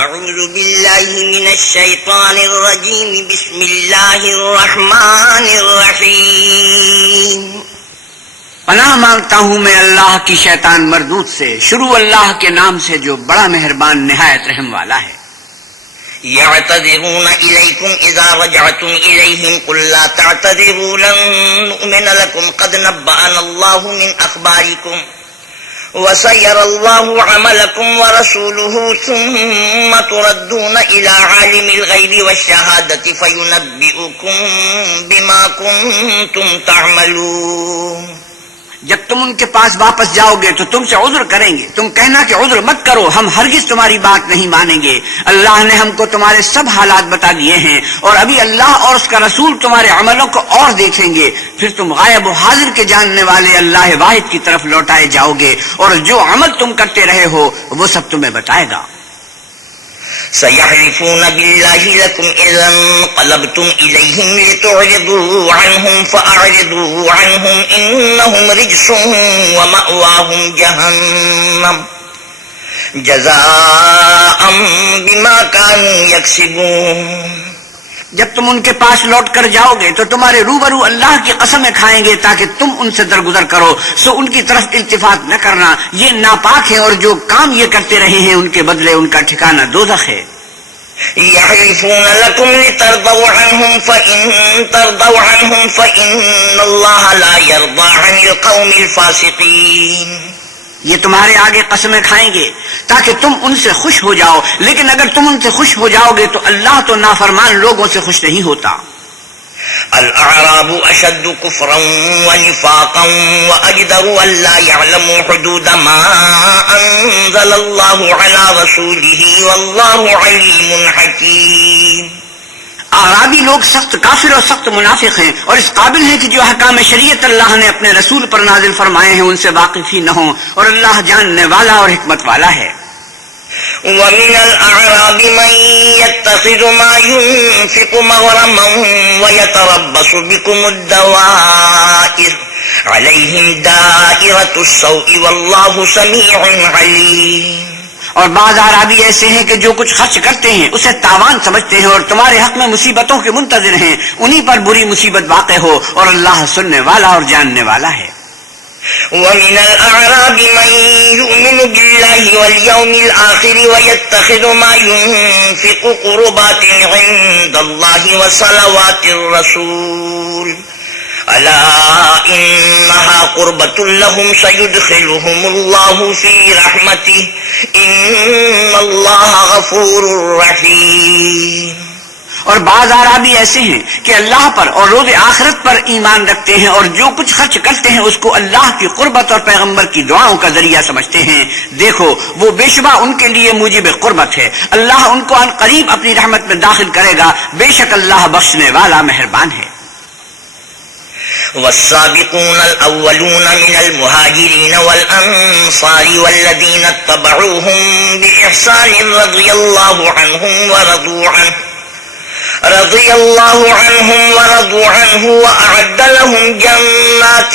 اعوذ باللہ من الشیطان الرجیم بسم اللہ الرحمن الرحیم پناہ مانگتا ہوں میں اللہ کی شیطان مردود سے، شروع اللہ کے نام سے جو بڑا مہربان نہایت رحم والا ہے۔ يعتذرون إليكم إذا رجعتم إليهم قل لا تعتذروا لن نؤمن لكم قد نبأنا الله من أخباركم وسيرى الله عملكم ورسوله ثم تردون إلى عالم الغيب والشهادة فينبئكم بما كنتم تعملون۔ جب تم ان کے پاس واپس جاؤ گے تو تم سے عذر کریں گے، تم کہنا کہ عذر مت کرو، ہم ہرگز تمہاری بات نہیں مانیں گے، اللہ نے ہم کو تمہارے سب حالات بتا دیے ہیں، اور ابھی اللہ اور اس کا رسول تمہارے عملوں کو اور دیکھیں گے، پھر تم غائب و حاضر کے جاننے والے اللہ واحد کی طرف لوٹائے جاؤ گے، اور جو عمل تم کرتے رہے ہو وہ سب تمہیں بتائے گا۔ سيحلفون بالله لكم إذا انقلبتم إليهم لتعرضوا عنهم فأعرضوا عنهم إنهم رجس ومأواهم جهنم جزاء بما كانوا يكسبون۔ جب تم ان کے پاس لوٹ کر جاؤ گے تو تمہارے روبرو اللہ کی قسمیں کھائیں گے تاکہ تم ان سے درگزر کرو، سو ان کی طرف التفات نہ کرنا، یہ ناپاک ہیں اور جو کام یہ کرتے رہے ہیں ان کے بدلے ان کا ٹھکانہ دوزخ ہے۔ يحلفون لكم لترضوا عنهم فإن ترضوا عنهم فإن الله لا يرضى عن القوم الفاسقين۔ یہ تمہارے آگے قسمیں کھائیں گے تاکہ تم ان سے خوش ہو جاؤ، لیکن اگر تم ان سے خوش ہو جاؤ گے تو اللہ تو نافرمان لوگوں سے خوش نہیں ہوتا۔ الأعراب أشد كفرا ونفاقا وأجدر ألا يعلموا حدود ما أنزل الله على رسوله والله عليم حكيم۔ اعرابی لوگ سخت کافر اور سخت منافق ہیں، اور اس قابل ہیں کہ جو احکام شریعت اللہ نے اپنے رسول پر نازل فرمائے ہیں ان سے واقف ہی نہ ہوں، اور اللہ جاننے والا اور حکمت والا ہے۔ ومن الأعراب من يتخذ ما ينفق مغرما ويتربص بكم الدوائر عليهم دائرة السوء والله سميع عليم۔ اور بعض اعرابی ایسے ہیں کہ جو کچھ خرچ کرتے ہیں اسے تاوان سمجھتے ہیں اور تمہارے حق میں مصیبتوں کے منتظر ہیں، انہی پر بری مصیبت واقع ہو، اور اللہ سننے والا اور جاننے والا ہے۔ ومن الأعراب من يؤمن بالله واليوم الآخر ويتخذ ما ينفق قربات عند الله وصلوات الرسول ألا إنها قربة لهم سيدخلهم الله في رحمته إن الله غفور رحيم۔ اور بعض اعرابی ایسے ہیں کہ اللہ پر اور روز آخرت پر ایمان رکھتے ہیں اور جو کچھ خرچ کرتے ہیں اس کو اللہ کی قربت اور پیغمبر کی دعاؤں کا ذریعہ سمجھتے ہیں، دیکھو وہ بے شبہ ان کے لیے موجب قربت ہے، اللہ ان کو عن قریب اپنی رحمت میں داخل کرے گا، بے شک اللہ بخشنے والا مہربان ہے۔ والسابقون الأولون من المهاجرين والأنصار والذين اتبعوهم بإحسان رضي الله عنهم ورضوا عنه وأعد لهم جنات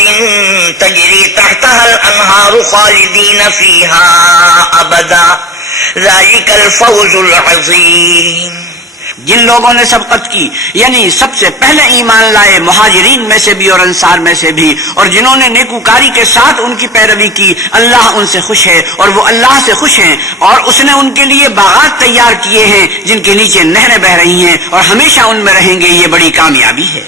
تجري تحتها الأنهار خالدين فيها أبدا ذلك الفوز العظيم۔ جن لوگوں نے سبقت کی یعنی سب سے پہلے ایمان لائے، مہاجرین میں سے بھی اور انصار میں سے بھی، اور جنہوں نے نیکوکاری کے ساتھ ان کی پیروی کی، اللہ ان سے خوش ہے اور وہ اللہ سے خوش ہیں، اور اس نے ان کے لیے باغات تیار کیے ہیں جن کے نیچے نہریں بہ رہی ہیں، اور ہمیشہ ان میں رہیں گے، یہ بڑی کامیابی ہے۔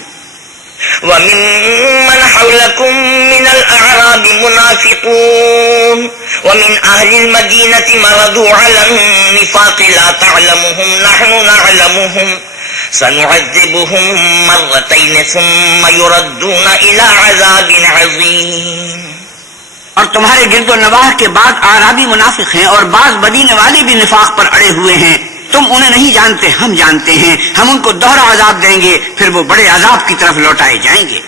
ومن حولكم من الأعراب منافقون ومن أهل المدينة مردوا على النفاق لا تعلمهم نحن نعلمهم سنعذبهم مرتين ثم يردون إلى عذاب عظيم۔ اور تمہارے گرد و نواح کے بعد اعرابی منافق ہیں اور بعض مدینے والے بھی نفاق پر اڑے ہوئے ہیں، تم انہیں نہیں جانتے، ہم جانتے ہیں، ہم ان کو دوہرا عذاب دیں گے، پھر وہ بڑے عذاب کی طرف لوٹائے جائیں گے۔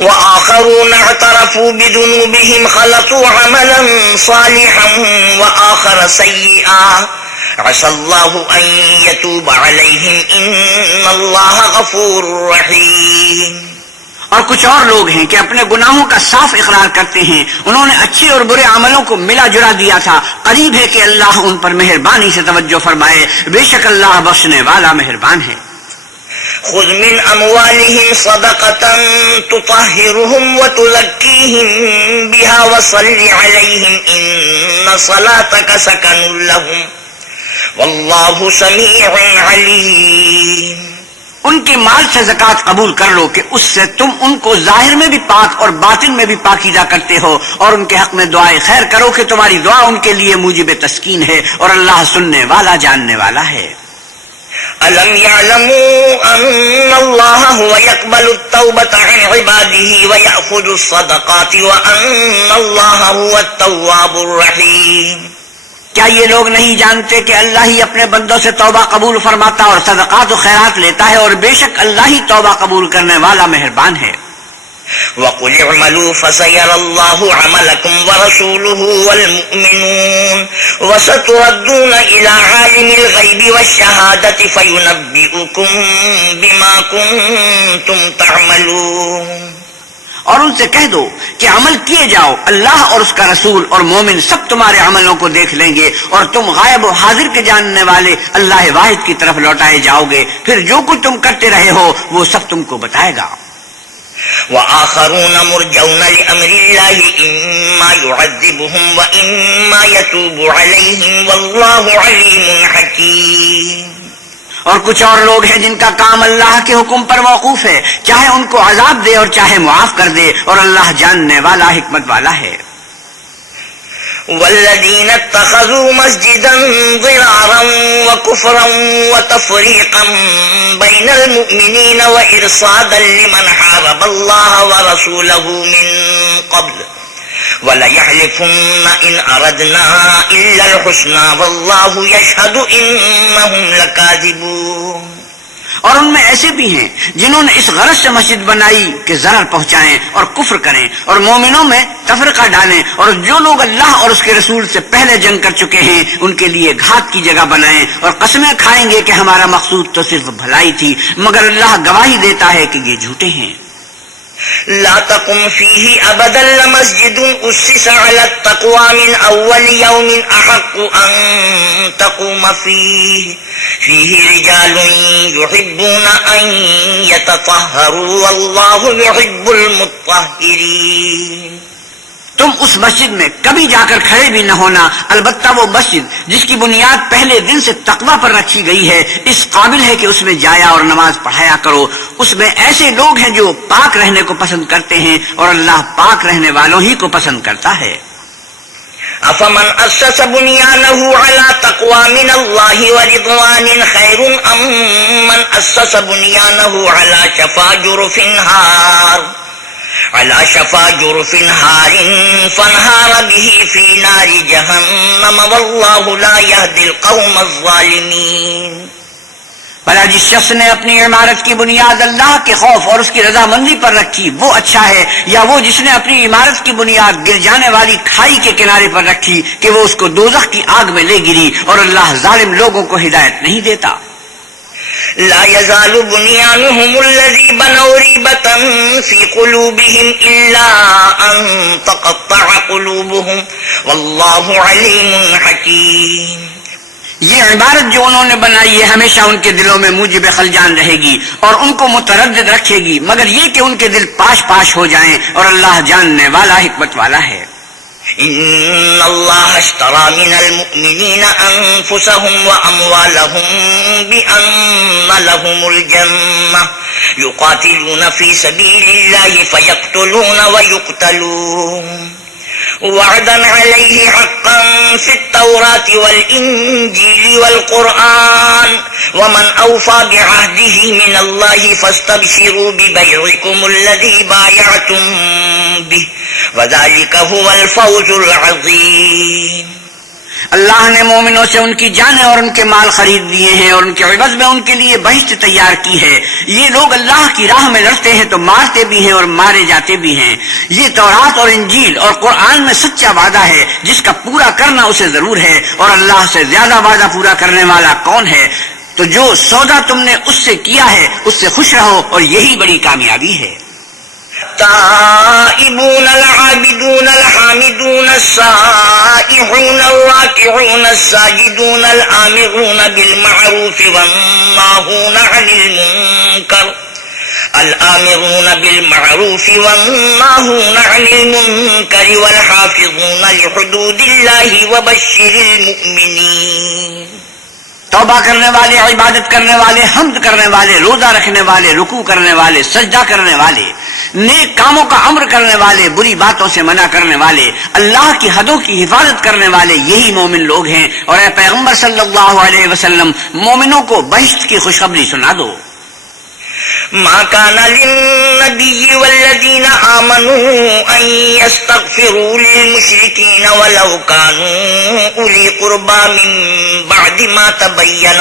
وآخرون اعترفوا بذنوبهم خلطوا عملا صالحا وآخر سيئا عسى الله أن يتوب عليهم إن الله غفور رحيم۔ اور کچھ اور لوگ ہیں کہ اپنے گناہوں کا صاف اقرار کرتے ہیں، انہوں نے اچھے اور برے عملوں کو ملا جلا دیا تھا، قریب ہے کہ اللہ ان پر مہربانی سے توجہ فرمائے، بے شک اللہ بخشنے والا مہربان ہے۔ خذ من أموالهم صدقة تطهرهم وتزكيهم بها وصل عليهم إن صلاتك سكن لهم والله سميع عليم۔ ان کے مال سے زکوٰۃ قبول کر لو کہ اس سے تم ان کو ظاہر میں بھی پاک اور باطن میں بھی پاکیزہ کرتے ہو، اور ان کے حق میں دعائے خیر کرو کہ تمہاری دعا ان کے لیے موجب تسکین ہے، اور اللہ سننے والا جاننے والا ہے۔ ألم يعلموا أن الله هو يقبل التوبة عن عباده ويأخذ الصدقات وأن الله هو التواب الرحيم؟ کیا یہ لوگ نہیں جانتے کہ اللہ ہی اپنے بندوں سے توبہ قبول فرماتا اور صدقات و خیرات لیتا ہے، اور بے شک اللہ ہی توبہ قبول کرنے والا مہربان ہے۔ وَقُلِ اعْمَلُوا فَسَيَرَى اللَّهُ عَمَلَكُمْ وَرَسُولُهُ وَالْمُؤْمِنُونَ وَسَتُرَدُّونَ إِلَى عَالِمِ الْغَيْبِ وَالشَّهَادَةِ فَيُنَبِّئُكُم بِمَا كُنتُمْ تَعْمَلُونَ۔ اور ان سے کہہ دو کہ عمل کیے جاؤ، اللہ اور اس کا رسول اور مومن سب تمہارے عملوں کو دیکھ لیں گے، اور تم غائب و حاضر کے جاننے والے اللہ واحد کی طرف لوٹائے جاؤ گے، پھر جو کچھ تم کرتے رہے ہو وہ سب تم کو بتائے گا۔ وآخرون مرجون لأمر الله إما يعذبهم وإما يتوب عليهم والله عليم حكيم۔ اور کچھ اور لوگ ہیں جن کا کام اللہ کے حکم پر موقوف ہے، چاہے ان کو عذاب دے اور چاہے معاف کر دے، اور اللہ جاننے والا حکمت والا ہے۔ والذين اتخذوا مسجدا ضرارا وكفرا وتفريقا بين المؤمنين وإرصادا لمن حارب الله ورسوله من قبل وليحلفن إن أردنا إلا الحسنى والله يشهد إنهم لكاذبون۔ اور ان میں ایسے بھی ہیں جنہوں نے اس غرض سے مسجد بنائی کہ ضرر پہنچائیں اور کفر کریں اور مومنوں میں تفرقہ ڈالیں، اور جو لوگ اللہ اور اس کے رسول سے پہلے جنگ کر چکے ہیں ان کے لیے گھات کی جگہ بنائیں، اور قسمیں کھائیں گے کہ ہمارا مقصود تو صرف بھلائی تھی، مگر اللہ گواہی دیتا ہے کہ یہ جھوٹے ہیں۔ لا تقم فيه أبدا لمسجد أسس على التقوى من أول يوم أحق أن تقوم فيه رجال يحبون أن يتطهروا والله يحب المطهرين۔ تم اس مسجد میں کبھی جا کر کھڑے بھی نہ ہونا، البتہ وہ مسجد جس کی بنیاد پہلے دن سے تقویٰ پر رکھی گئی ہے اس قابل ہے کہ اس میں جایا اور نماز پڑھایا کرو، اس میں ایسے لوگ ہیں جو پاک رہنے کو پسند کرتے ہیں، اور اللہ پاک رہنے والوں ہی کو پسند کرتا ہے۔ أفمن أسس بنيانه على تقوى من الله ورضوان خير أم من أسس بنيانه على شفا جرف هار فانهار به في نار جهنم والله لا يهدي القوم الظالمين۔ بھلا جس شخص نے اپنی عمارت کی بنیاد اللہ کے خوف اور اس کی رضامندی پر رکھی وہ اچھا ہے، یا وہ جس نے اپنی عمارت کی بنیاد گر جانے والی کھائی کے کنارے پر رکھی کہ وہ اس کو دوزخ کی آگ میں لے گری، اور اللہ ظالم لوگوں کو ہدایت نہیں دیتا۔ لا يزال بنيانهم الذي بنوا ريبة في قلوبهم إلا أن تقطع قلوبهم والله عليم حكيم۔ یہ عبارت جو انہوں نے بنائی ہے ہمیشہ ان کے دلوں میں موجب خلجان رہے گی اور ان کو متردد رکھے گی، مگر یہ کہ ان کے دل پاش پاش ہو جائیں، اور اللہ جاننے والا حکمت والا ہے۔ إن الله اشترى من المؤمنين أنفسهم وأموالهم بأن لهم الجنة يقاتلون في سبيل الله فيقتلون ويقتلون وعدا عليه حقا في التوراة والإنجيل والقرآن ومن أوفى بعهده من الله فاستبشروا ببيعكم الذي بايعتم به وذلك هو الفوز العظيم۔ اللہ نے مومنوں سے ان کی جانیں اور ان کے مال خرید لیے ہیں، اور ان کے عوض میں ان کے لیے بہشت تیار کی ہے۔ یہ لوگ اللہ کی راہ میں لڑتے ہیں تو مارتے بھی ہیں اور مارے جاتے بھی ہیں۔ یہ تورات اور انجیل اور قرآن میں سچا وعدہ ہے جس کا پورا کرنا اسے ضرور ہے، اور اللہ سے زیادہ وعدہ پورا کرنے والا کون ہے؟ تو جو سودا تم نے اس سے کیا ہے اس سے خوش رہو، اور یہی بڑی کامیابی ہے۔ التائبون العابدون الحامدون السائحون الراكعون الساجدون الآمرون بالمعروف والناهون عن المنكر والحافظون لحدود الله وبشر المؤمنين. توبہ کرنے والے، عبادت کرنے والے، حمد کرنے والے، روزہ رکھنے والے، رکوع کرنے والے، سجدہ کرنے والے، نیک کاموں کا امر کرنے والے، بری باتوں سے منع کرنے والے، اللہ کی حدوں کی حفاظت کرنے والے، یہی مومن لوگ ہیں. اور اے پیغمبر صلی اللہ علیہ وسلم مومنوں کو بہشت کی خوشخبری سنا دو. ما كان للنبي والذين آمنوا أن يستغفروا للمشركين ولو كانوا أولي قربى من بعد ما تبين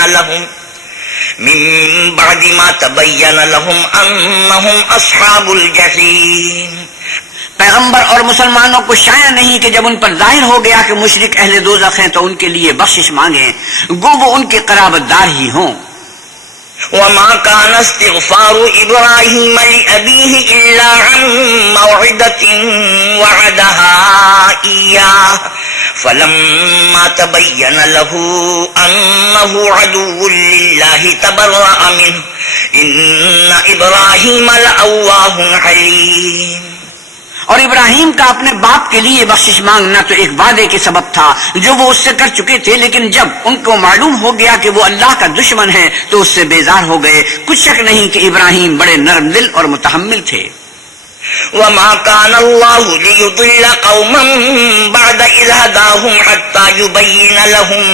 لهم أنهم أصحاب الجحيم. پیغمبر اور مسلمانوں کو شایع نہیں کہ جب ان پر ظاہر ہو گیا کہ مشرک اہل دوزخ ہیں تو ان کے لیے بخشش مانگیں، گو وہ ان کے قرابت دار ہی ہوں. وما كان استغفار إبراهيم لأبيه إلا عن موعدة وعدها إياه فلما تبين له أنه عدو لله تبرأ منه إن إبراهيم لأواه حليم. اور ابراہیم کا اپنے باپ کے لیے بخشش مانگنا تو ایک وعدے کے سبب تھا جو وہ اس سے کر چکے تھے، لیکن جب ان کو معلوم ہو گیا کہ وہ اللہ کا دشمن ہے تو اس سے بیزار ہو گئے. کچھ شک نہیں کہ ابراہیم بڑے نرم دل اور متحمل تھے. وما كان الله ليضل قوما بعد إذ هداهم حتى يبين لهم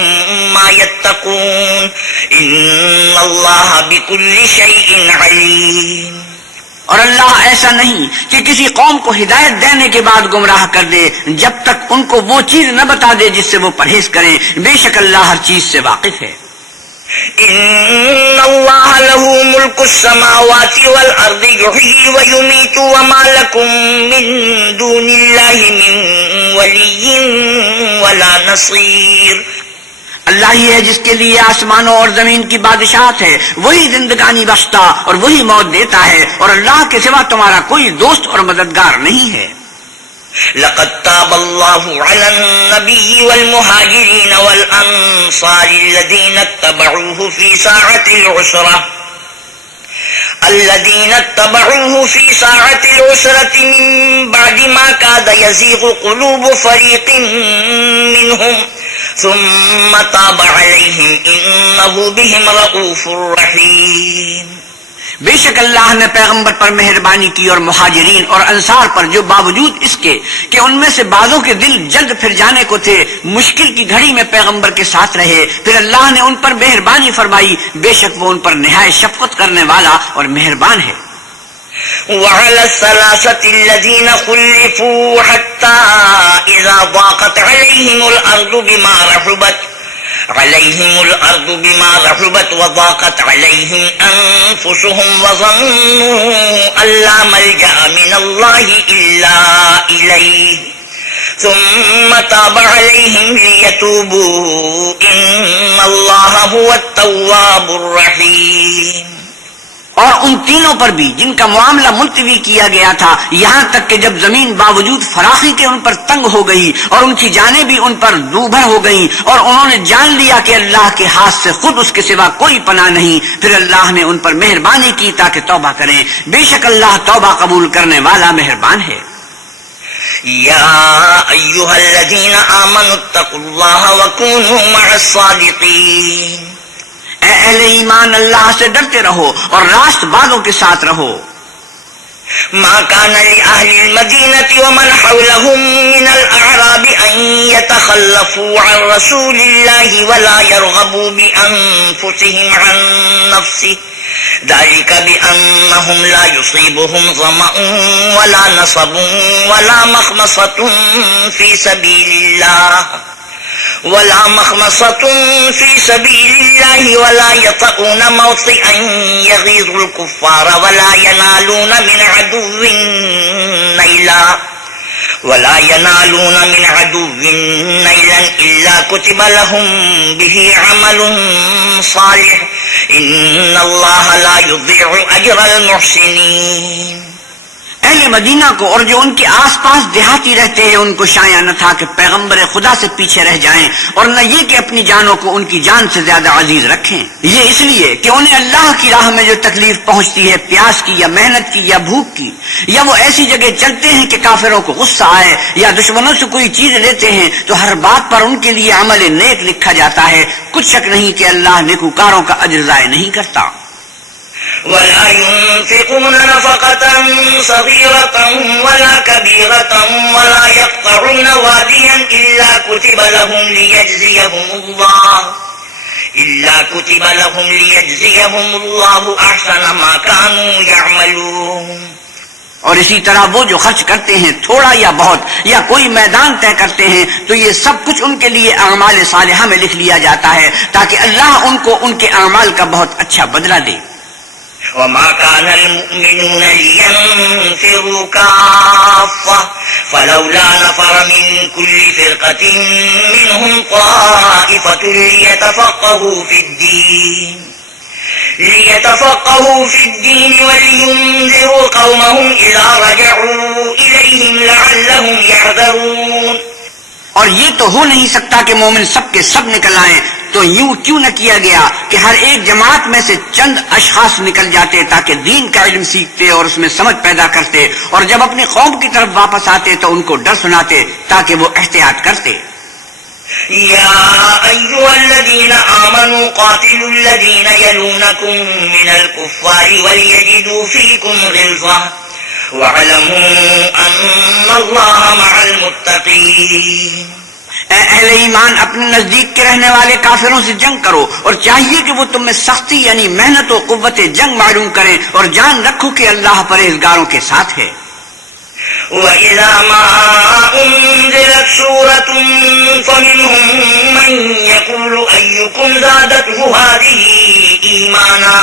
ما يتقون إن الله بكل شيء عليم. اور اللہ ایسا نہیں کہ کسی قوم کو ہدایت دینے کے بعد گمراہ کر دے جب تک ان کو وہ چیز نہ بتا دے جس سے وہ پرہیز کریں. بے شک اللہ ہر چیز سے واقف ہے. ان اللہ له ملک السماوات والارض یحیی ویمیت وما لکم من دون اللہ من ولی ولا نصیر. اللہ ہی ہے جس کے لیے آسمانوں اور زمین کی بادشاہت ہے، وہی زندگانی بخشتا اور وہی موت دیتا ہے، اور اللہ کے سوا تمہارا کوئی دوست اور مددگار نہیں ہے. لقد تاب الله على النبي والمهاجرين والأنصار الذين اتبعوه في ساعة العسرة من بعد ما كاد يزيغ قلوب فريق منهم ثم تاب عليهم إنه بهم رؤوف رحيم. بے شک اللہ نے پیغمبر پر مہربانی کی اور مہاجرین اور انصار پر جو باوجود اس کے کہ ان میں سے بعضوں کے دل جلد پھر جانے کو تھے مشکل کی گھڑی میں پیغمبر کے ساتھ رہے، پھر اللہ نے ان پر مہربانی فرمائی. بے شک وہ ان پر نہایت شفقت کرنے والا اور مہربان ہے. وعلى الثلاثة الذين خلفوا حتى إذا ضاقت عليهم الأرض بما رحبت وضاقت عليهم أنفسهم وظنوا أن لا ملجأ من الله إلا إليه ثم تاب عليهم ليتوبوا إن الله هو التواب الرحيم. اور ان تینوں پر بھی جن کا معاملہ ملتوی کیا گیا تھا یہاں تک کہ جب زمین باوجود فراخی کے ان پر تنگ ہو گئی اور ان کی جانیں بھی ان پر دوبھر ہو گئیں اور انہوں نے جان لیا کہ اللہ کے ہاتھ سے خود اس کے سوا کوئی پناہ نہیں، پھر اللہ نے ان پر مہربانی کی تاکہ توبہ کریں. بے شک اللہ توبہ قبول کرنے والا مہربان ہے. یا ایھا الذین آمنوا اتقوا اللہ وکونوا مع الصادقین. اے اہل ایمان اللہ سے ڈرتے رہو اور راست بازوں کے ساتھ رہو. ما كان لأهل المدينة ومن حولهم من الأعراب أن يتخلفوا عن رسول الله ولا يرغبوا بأنفسهم عن نفسه ذلك بأنهم لا يصيبهم ظمأ ولا نصب ولا مخمصة في سبيل الله ولا يطؤون موطئا يغيظ الكفار ولا ينالون من عدو نيلا إلا كتب لهم به عمل صالح إن الله لا يضيع أجر المحسنين. اے اہل مدینہ کو اور جو ان کے آس پاس دیہاتی رہتے ہیں ان کو شایع نہ تھا کہ پیغمبر خدا سے پیچھے رہ جائیں، اور نہ یہ کہ اپنی جانوں کو ان کی جان سے زیادہ عزیز رکھیں۔ یہ اس لیے کہ انہیں اللہ کی راہ میں جو تکلیف پہنچتی ہے، پیاس کی یا محنت کی یا بھوک کی، یا وہ ایسی جگہ چلتے ہیں کہ کافروں کو غصہ آئے یا دشمنوں سے کوئی چیز لیتے ہیں، تو ہر بات پر ان کے لیے عمل نیک لکھا جاتا ہے۔ کچھ شک نہیں کہ اللہ نیکوکاروں کا اجر ضائع نہیں کرتا۔ ولا ينفقون نفقة صغيرة ولا كبيرة ولا يقطعون واديا إلا كتب لهم ليجزيهم الله أحسن ما كانوا يعملون۔ اور اسی طرح وہ جو خرچ کرتے ہیں تھوڑا یا بہت یا کوئی میدان طے کرتے ہیں تو یہ سب کچھ ان کے لیے اعمال صالحہ میں لکھ لیا جاتا ہے تاکہ اللہ ان کو ان کے اعمال کا بہت اچھا بدلہ دے۔ وما كان المؤمنون لينفروا كافة فلولا نفر من كل فرقة منهم طائفة ليتفقهوا في الدين ولينذروا قومهم إذا رجعوا إليهم لعلهم يحذرون۔ اور یہ تو ہو نہیں سکتا کہ مومن سب کے سب نکل آئیں، تو یوں کیوں نہ کیا گیا کہ ہر ایک جماعت میں سے چند اشخاص نکل جاتے تاکہ دین کا علم سیکھتے اور اس میں سمجھ پیدا کرتے، اور جب اپنی قوم کی طرف واپس آتے تو ان کو ڈر سناتے تاکہ وہ احتیاط کرتے۔ يا أيها الذين آمنوا قاتلوا الذين يلونكم من الكفار وليجدوا فيكم غلظة واعلموا أن الله مع المتقين۔ اے اہل ایمان، اپنے نزدیک کے رہنے والے کافروں سے جنگ کرو، اور چاہیے کہ وہ تم میں سختی یعنی محنت و قوت جنگ معلوم کریں، اور جان رکھو کہ اللہ پرہیزگاروں کے ساتھ ہے۔ وَإِذَا مَا أُنزِلَتْ سُورَةٌ فَمِنْهُم مَّن يَقُولُ أَيُّكُمْ زَادَتْهُ هَٰذِهِ إِيمَانًا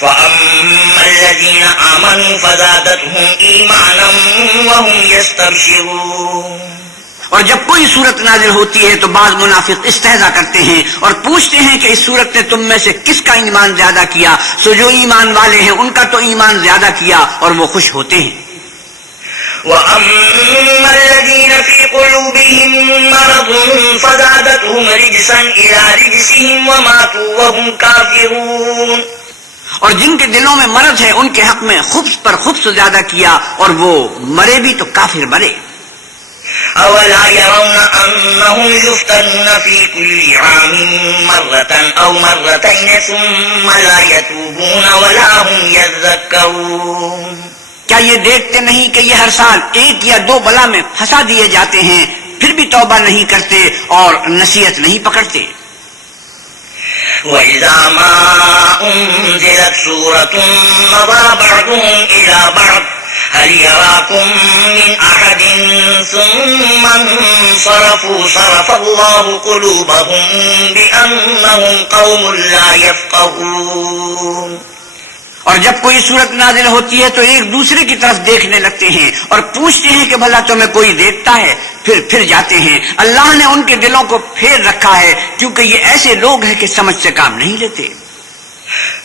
فَأَمَّا الَّذِينَ آمَنُوا فَزَادَتْهُمْ إِيمَانًا وَهُمْ يَسْتَبْشِرُونَ۔ اور جب کوئی صورت نازل ہوتی ہے تو بعض منافق استہزاء کرتے ہیں اور پوچھتے ہیں کہ اس صورت نے تم میں سے کس کا ایمان زیادہ کیا، سو جو ایمان والے ہیں ان کا تو ایمان زیادہ کیا، اور وہ خوش ہوتے ہیں۔ وَأَمَّا الَّذِينَ فِي قُلُوبِهِم مَّرَضٌ فَزَادَتْهُمْ رِجْسًا إِلَىٰ رِجْسِهِمْ وَمَاتُوا وَهُمْ كَافِرُونَ۔ اور جن کے دلوں میں مرض ہے ان کے حق میں خبث پر خبث زیادہ کیا، اور وہ مرے بھی تو کافر مرے۔ أَوَلَا يَرَوْنَ أَنَّهُمْ يُفْتَنُونَ فِي كُلِّ عَامٍ مَّرَّةً أَوْ مَرَّتَيْنِ ثُمَّ لَا يَتُوبُونَ وَلَا هُمْ يَذَّكَّرُونَ۔ کیا یہ دیکھتے نہیں کہ یہ ہر سال ایک یا دو بلا میں پھنسا دیے جاتے ہیں، پھر بھی توبہ نہیں کرتے اور نصیحت نہیں پکڑتے؟ وَإِذَا مَا أُنزِلَتْ سُورَةٌ نَظَرَ بَعْضُهُمْ إِلَىٰ بَعْضٍ هَلْ يَرَاكُم مِّنْ أَحَدٍ ثُمَّ انصَرَفُوا صَرَفَ اللَّهُ قُلُوبَهُم بِأَنَّهُمْ قَوْمٌ لَّا يَفْقَهُونَ۔ اور جب کوئی صورت نازل ہوتی ہے تو ایک دوسرے کی طرف دیکھنے لگتے ہیں اور پوچھتے ہیں کہ بھلا تمہیں کوئی دیکھتا ہے، پھر جاتے ہیں۔ اللہ نے ان کے دلوں کو پھیر رکھا ہے کیونکہ یہ ایسے لوگ ہیں کہ سمجھ سے کام نہیں لیتے۔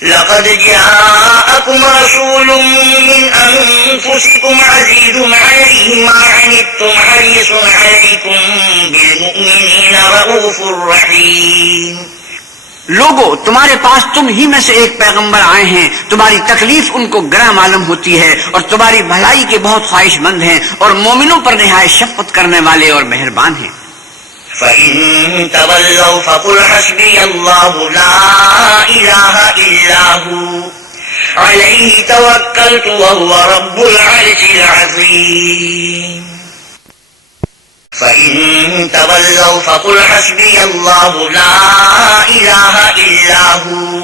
لقد جاءكم رسول من أنفسكم عزيز عليه ما عنتم حريص عليكم بالمؤمنين رؤوف رحيم۔ لوگو، تمہارے پاس تم ہی میں سے ایک پیغمبر آئے ہیں، تمہاری تکلیف ان کو گراں معلوم ہوتی ہے اور تمہاری بھلائی کے بہت خواہش مند ہیں، اور مومنوں پر نہایت شفقت کرنے والے اور مہربان ہیں۔ فَإِن تَوَلَّوْا فَقُلْ حَسْبِيَ اللَّهُ لَا إِلَٰهَ إِلَّا هُوَ عَلَيْهِ تَوَكَّلْتُ وَهُوَ رَبُّ الْعَرْشِ الْعَظِيمِ۔ فَإِن تَوَلَّوْا فَقُلْ حَسْبِيَ اللَّهُ لَا إِلَٰهَ إِلَّا هُوَ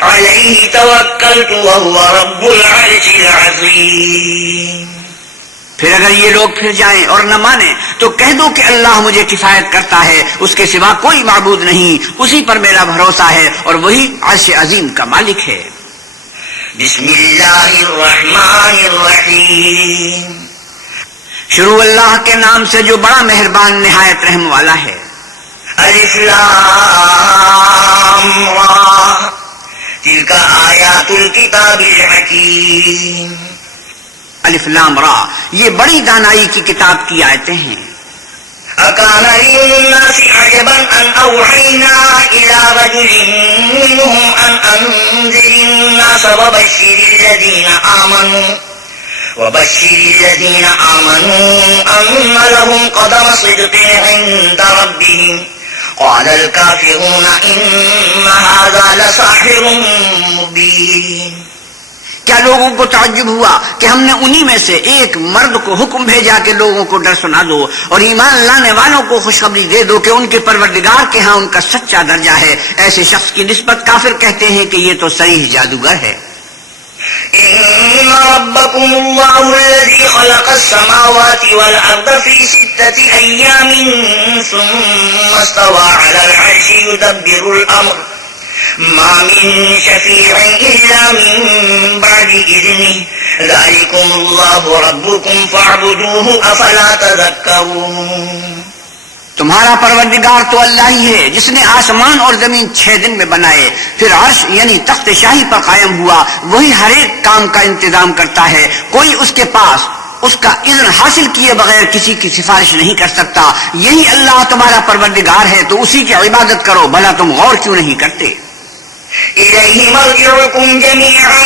عَلَيْهِ تَوَكَّلْتُ وَهُوَ رَبُّ الْعَرْشِ الْعَظِيمِ۔ پھر اگر یہ لوگ پھر جائیں اور نہ مانیں تو کہہ دو کہ اللہ مجھے کفایت کرتا ہے، اس کے سوا کوئی معبود نہیں، اسی پر میرا بھروسہ ہے اور وہی عرش عظیم کا مالک ہے۔ بسم اللہ الرحمن الرحیم۔ شروع اللہ کے نام سے جو بڑا مہربان نہایت رحم والا ہے۔ الف لام را تلک آیات الکتاب الحکیم۔ الف لام را، یہ بڑی دانائی کی کتاب کی آیتیں ہیں۔ أكان للناس عجبا أن أوحينا إلى رجل منهم أن أنذر الناس وبشر الذين آمنوا أن لهم قدم صدق عند ربهم قال الكافرون إن هذا لساحر مبين۔ کیا لوگوں کو تعجب ہوا کہ ہم نے انہی میں سے ایک مرد کو حکم بھیجا کہ لوگوں کو ڈر سنا دو اور ایمان لانے والوں کو خوشخبری دے دو کہ ان کے پروردگار کے ہاں ان کا سچا درجہ ہے۔ ایسے شخص کی نسبت کافر کہتے ہیں کہ یہ تو صریح جادوگر ہے۔ إن ربكم الله الذي خلق السماوات والأرض في 6 أيام ثم استوى على العرش يدبر الأمر ما من شفيع إلا من بعد إذنه ذلكم الله ربكم فاعبدوه أفلا تذكرون۔ تمہارا پروردگار تو اللہ ہی ہے جس نے آسمان اور زمین 6 دن میں بنائے، پھر عرش یعنی تخت شاہی پر قائم ہوا، وہی ہر ایک کام کا انتظام کرتا ہے، کوئی اس کے پاس اس کا اذن حاصل کیے بغیر کسی کی سفارش نہیں کر سکتا۔ یہی اللہ تمہارا پروردگار ہے تو اسی کی عبادت کرو، بھلا تم غور کیوں نہیں کرتے؟ إليه مرجعكم جميعا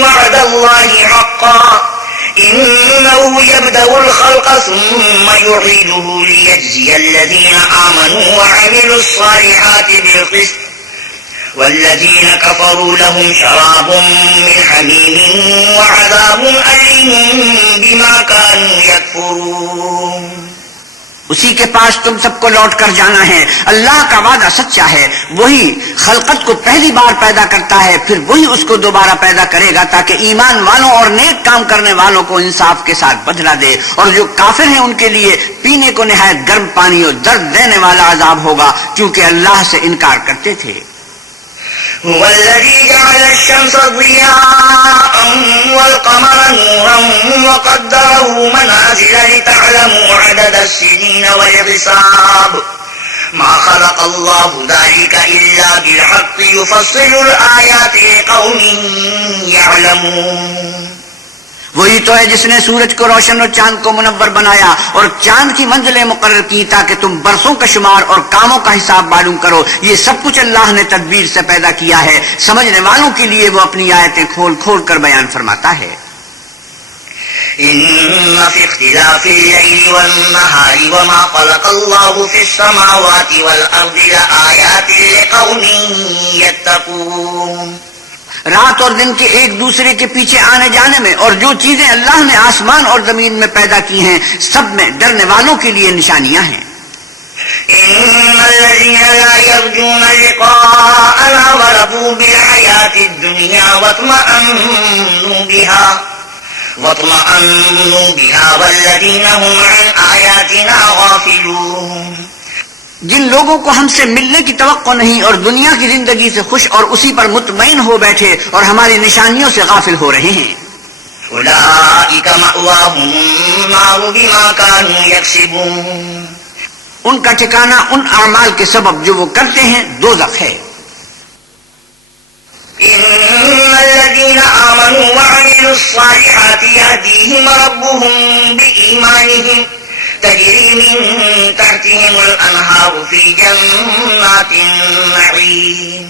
وعد الله حقا إنه يبدأ الخلق ثم يعيده ليجزي الذين آمنوا وعملوا الصالحات بالقسط والذين كفروا لهم شراب من حميم وعذاب أليم بما كانوا يكفرون۔ اسی کے پاس تم سب کو لوٹ کر جانا ہے۔ اللہ کا وعدہ سچا ہے، وہی خلقت کو پہلی بار پیدا کرتا ہے، پھر وہی اس کو دوبارہ پیدا کرے گا تاکہ ایمان والوں اور نیک کام کرنے والوں کو انصاف کے ساتھ بدلہ دے، اور جو کافر ہیں ان کے لیے پینے کو نہایت گرم پانی اور درد دینے والا عذاب ہوگا کیونکہ اللہ سے انکار کرتے تھے۔ هو الذي جعل الشمس ضياء والقمر نورا وقدره منازل لتعلموا عدد السنين والحساب ما خلق الله ذلك إلا بالحق يفصل الآيات لقوم يعلمون۔ وہی تو ہے جس نے سورج کو روشن اور چاند کو منور بنایا اور چاند کی منزلیں مقرر کی تاکہ تم برسوں کا شمار اور کاموں کا حساب معلوم کرو۔ یہ سب کچھ اللہ نے تدبیر سے پیدا کیا ہے، سمجھنے والوں کے لیے وہ اپنی آیتیں کھول کھول کر بیان فرماتا ہے۔ إن في اختلاف الليل والنهار وما خلق الله في السماوات والأرض لآيات لقوم يتقون۔ رات اور دن کے ایک دوسرے کے پیچھے آنے جانے میں اور جو چیزیں اللہ نے آسمان اور زمین میں پیدا کی ہیں سب میں ڈرنے والوں کے لیے نشانیاں ہیں۔ إن الذين لا يرجون لقاءنا ورضوا بالحياة الدنيا واطمأنوا بها والذين هم عن آياتنا غافلون۔ جن لوگوں کو ہم سے ملنے کی توقع نہیں اور دنیا کی زندگی سے خوش اور اسی پر مطمئن ہو بیٹھے اور ہماری نشانیوں سے غافل ہو رہے ہیں، أولئك مأواهم النار بما كانوا يكسبون۔ ان کا ٹھکانہ ان اعمال کے سبب جو وہ کرتے ہیں دوزخ ہے۔ إن الذين آمنوا وعملوا الصالحات يهديهم ربهم بإيمانهم تجري من تحتهم الأنهار في جنات النعيم۔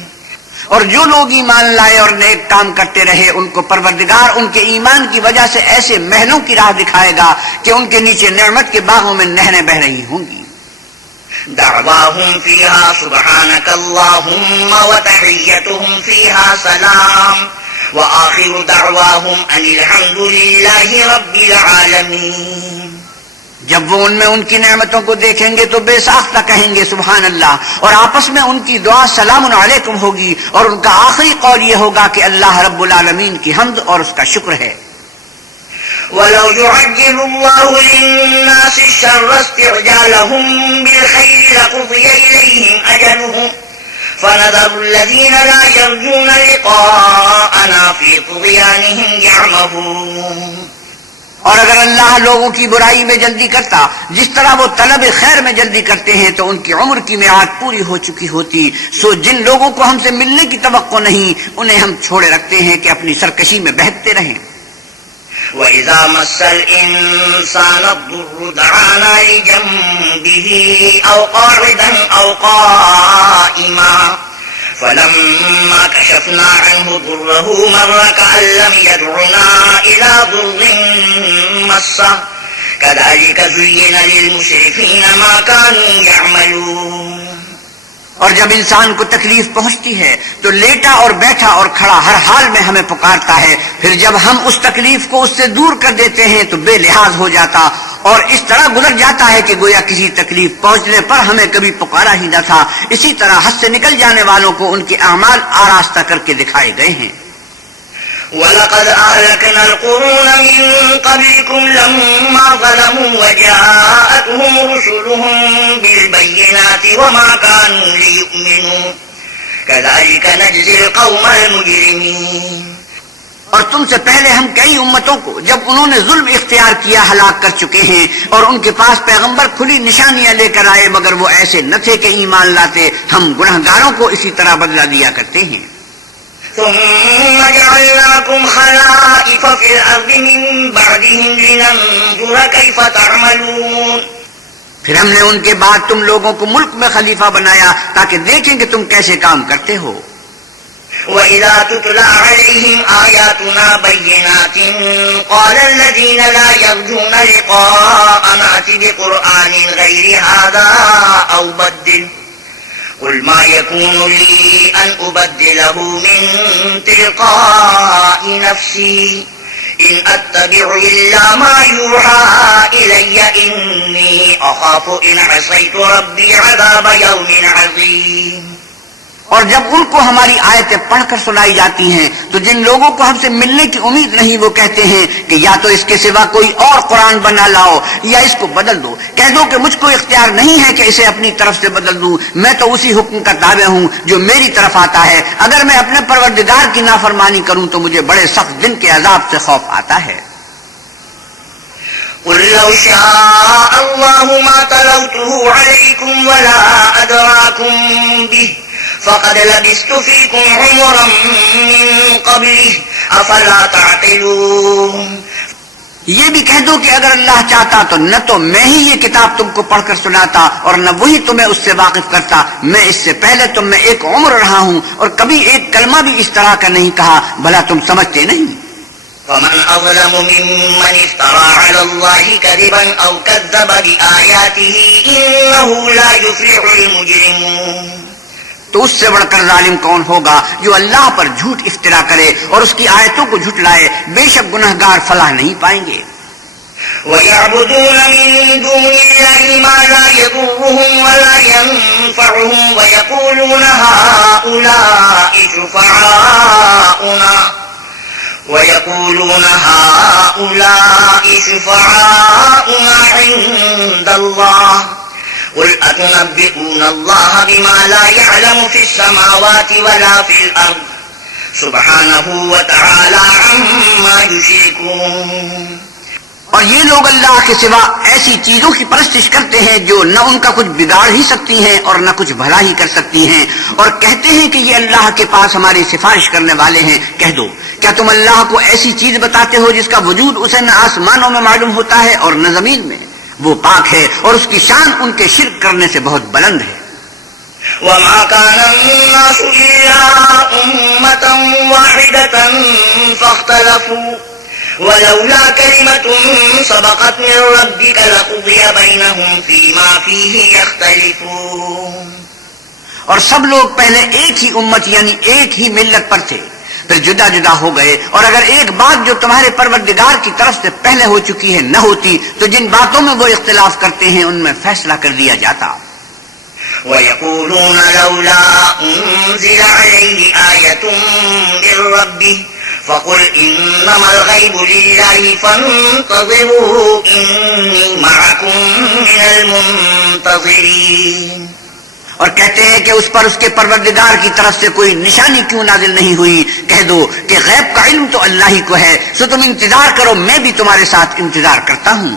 اور جو لوگ ایمان لائے اور نیک کام کرتے رہے ان کو پروردگار ان کے ایمان کی وجہ سے ایسے محلوں کی راہ دکھائے گا کہ ان کے نیچے نعمت کے باغوں میں نہریں بہ رہی ہوں گی۔ دعواهم فيها سبحانك اللهم وتحيتهم فيها سلام وآخر دعواهم أن الحمد لله رب العالمين۔ جب وہ ان میں ان کی نعمتوں کو دیکھیں گے تو بے ساختہ کہیں گے سبحان اللہ، اور آپس میں ان کی دعا سلام علیکم ہوگی، اور ان کا آخری قول یہ ہوگا کہ اللہ رب العالمین کی حمد اور اس کا شکر ہے۔ وَلَوْ يُعَجِّلُ اللَّهُ لِلنَّاسِ الشَّرَّ اسْتِعْجَالَهُم بِالْخَيْرِ لَقُضِيَ إِلَيْهِمْ أَجَلُهُمْ فَنَذَرُ الَّذِينَ لَا يَرْجُونَ لِقَاءَنَا فِي طُغْيَانِهِمْ يَعْمَهُونَ۔ اور اگر اللہ لوگوں کی برائی میں جلدی کرتا جس طرح وہ طلب خیر میں جلدی کرتے ہیں تو ان کی عمر کی میعاد پوری ہو چکی ہوتی، سو جن لوگوں کو ہم سے ملنے کی توقع نہیں انہیں ہم چھوڑے رکھتے ہیں کہ اپنی سرکشی میں بہکتے رہیں۔ وَإِذَا مَسَّ الْإِنسَانَ الضُّرُّ دَعَانَا لِجَنبِهِ أَوْ قَاعِدًا أَوْ قَائِمًا فَلَمَّا كَشَفْنَا عَنْهُ ضُرَّهُ مَرَّ كَأَن لَّمْ يَدْعُنَا إِلَىٰ ضُرٍّ مَّسَّهُ كَذَٰلِكَ زُيِّنَ لِلْمُسْرِفِينَ مَا كَانُوا يَعْمَلُونَ۔ اور جب انسان کو تکلیف پہنچتی ہے تو لیٹا اور بیٹھا اور کھڑا ہر حال میں ہمیں پکارتا ہے، پھر جب ہم اس تکلیف کو اس سے دور کر دیتے ہیں تو بے لحاظ ہو جاتا اور اس طرح گزر جاتا ہے کہ گویا کسی تکلیف پہنچنے پر ہمیں کبھی پکارا ہی نہ تھا۔ اسی طرح حد سے نکل جانے والوں کو ان کے اعمال آراستہ کر کے دکھائے گئے ہیں۔ وَلَقَدْ أَهْلَكْنَا الْقُرُونَ مِن قَبْلِكُمْ لَمَّا ظَلَمُوا وَجَاءَتْهُمْ رُسُلُهُم بِالْبَيِّنَاتِ وَمَا كَانُوا لِيُؤْمِنُوا كَذَٰلِكَ نَجْزِي الْقَوْمَ الْمُجْرِمِينَ۔ اور تم سے پہلے ہم کئی امتوں کو جب انہوں نے ظلم اختیار کیا ہلاک کر چکے ہیں، اور ان کے پاس پیغمبر کھلی نشانیاں لے کر آئے مگر وہ ایسے نہ تھے کہ ایمان لاتے، ہم گنہگاروں کو اسی طرح بدلہ دیا کرتے ہیں۔ ثم جعلناكم خلائف في الأرض من بعدهم لننظر كيف تعملون۔ پھر ہم نے ان کے بعد تم لوگوں کو ملک میں خلیفہ بنایا تاکہ دیکھیں کہ تم کیسے کام کرتے ہو۔ وَإِذَا تُتْلَىٰ عَلَيْهِمْ آيَاتُنَا بَيِّنَاتٍ قَالَ الَّذِينَ لَا يَرْجُونَ لِقَاءَنَا ائْتِ بِقُرْآنٍ غَيْرِ هَٰذَا أَوْ بَدِّلْهُ قُلْ مَا يَكُونُ لِي أَنْ أُبَدِّلَهُ مِن تِلْقَاءِ نَفْسِي إِنْ أَتَّبِعُ إِلَّا مَا يُوحَىٰ إِلَيَّ إِنِّي أَخَافُ إِنْ عَصَيْتُ رَبِّي عَذَابَ يَوْمٍ عَظِيمٍ۔ اور جب ان کو ہماری آیتیں پڑھ کر سنائی جاتی ہیں تو جن لوگوں کو ہم سے ملنے کی امید نہیں وہ کہتے ہیں کہ یا تو اس کے سوا کوئی اور قرآن بنا لاؤ یا اس کو بدل دو۔ کہہ دو کہ مجھ کو اختیار نہیں ہے کہ اسے اپنی طرف سے بدل دوں، میں تو اسی حکم کا تابع ہوں جو میری طرف آتا ہے۔ اگر میں اپنے پروردگار کی نافرمانی کروں تو مجھے بڑے سخت دن کے عذاب سے خوف آتا ہے۔ قُل لَّوْ شَاءَ اللَّهُ مَا تَلَوْتُهُ عَلَيْكُمْ وَلَا أَدْرَاكُمْ بِهِ فَقَدْ لَبِثْتُ فِيكُمْ عُمُرًا مِّن قَبْلِهِ أَفَلَا تَعْقِلُونَ۔ یہ بھی کہہ دو کہ اگر اللہ چاہتا تو نہ تو میں ہی یہ کتاب تم کو پڑھ کر سناتا اور نہ وہی تمہیں اس سے واقف کرتا، میں اس سے پہلے تم میں ایک عمر رہا ہوں اور کبھی ایک کلمہ بھی اس طرح کا نہیں کہا، بھلا تم سمجھتے نہیں؟ فَمَنْ أَظْلَمُ مِمَّنِ افْتَرَىٰ عَلَى اللَّهِ كَذِبًا أَوْ كَذَّبَ بِآيَاتِهِ إِنَّهُ لَا يُفْلِحُ الْمُجْرِمُونَ۔ تو اس سے بڑھ کر ظالم کون ہوگا جو اللہ پر جھوٹ افترا کرے اور اس کی آیتوں کو جھٹلائے، بے شک گنہگار فلاح نہیں پائیں گے۔ وَيَعْبُدُونَ مِن دُونِ اللَّهِ مَا لَا يَضُرُّهُمْ وَلَا يَنفَعُهُمْ وَيَقُولُونَ هَٰؤُلَاءِ شُفَعَاؤُنَا عِندَ اللَّهِ قُلْ أَتُنَبِّئُونَ اللَّهَ بِمَا لَا يَعْلَمُ فِي السَّمَاوَاتِ وَلَا فِي الْأَرْضِ سُبْحَانَهُ وَتَعَالَىٰ عَمَّا يُشْرِكُونَ۔ اور یہ لوگ اللہ کے سوا ایسی چیزوں کی پرستش کرتے ہیں جو نہ ان کا کچھ بگاڑ ہی سکتی ہیں اور نہ کچھ بھلا ہی کر سکتی ہیں، اور کہتے ہیں کہ یہ اللہ کے پاس ہماری سفارش کرنے والے ہیں۔ کہہ دو کیا تم اللہ کو ایسی چیز بتاتے ہو جس کا وجود اسے نہ آسمانوں میں معلوم ہوتا ہے اور نہ زمین میں؟ وہ پاک ہے اور اس کی شان ان کے شرک کرنے سے بہت بلند ہے۔ وَمَا كَانَ النَّاسُ إِلَّا أُمَّةً وَاحِدَةً فَاخْتَلَفُوا وَلَوْلَا كَلِمَةٌ سَبَقَتْ مِن رَّبِّكَ لَقُضِيَ بَيْنَهُمْ فِيمَا فِيهِ يَخْتَلِفُونَ۔ اور سب لوگ پہلے ایک ہی امت یعنی ایک ہی ملت پر تھے، پھر جدا جدا ہو گئے، اور اگر ایک بات جو تمہارے پروردگار کی طرف سے پہلے ہو چکی ہے نہ ہوتی تو جن باتوں میں وہ اختلاف کرتے ہیں ان میں فیصلہ کر دیا جاتا۔ وَيَقُولُونَ لَوْلَا أُنزِلَ عَلَيْهِ آيَةٌ مِّن رَّبِّهِ فَقُلْ إِنَّمَا الْغَيْبُ لِلَّهِ فَانتَظِرُوا إِنِّي مَعَكُم مِّنَ الْمُنتَظِرِينَ۔ اور کہتے ہیں کہ اس پر اس کے پروردگار کی طرف سے کوئی نشانی کیوں نازل نہیں ہوئی؟ کہہ دو کہ غیب کا علم تو اللہ ہی کو ہے، سو تم انتظار کرو، میں بھی تمہارے ساتھ انتظار کرتا ہوں۔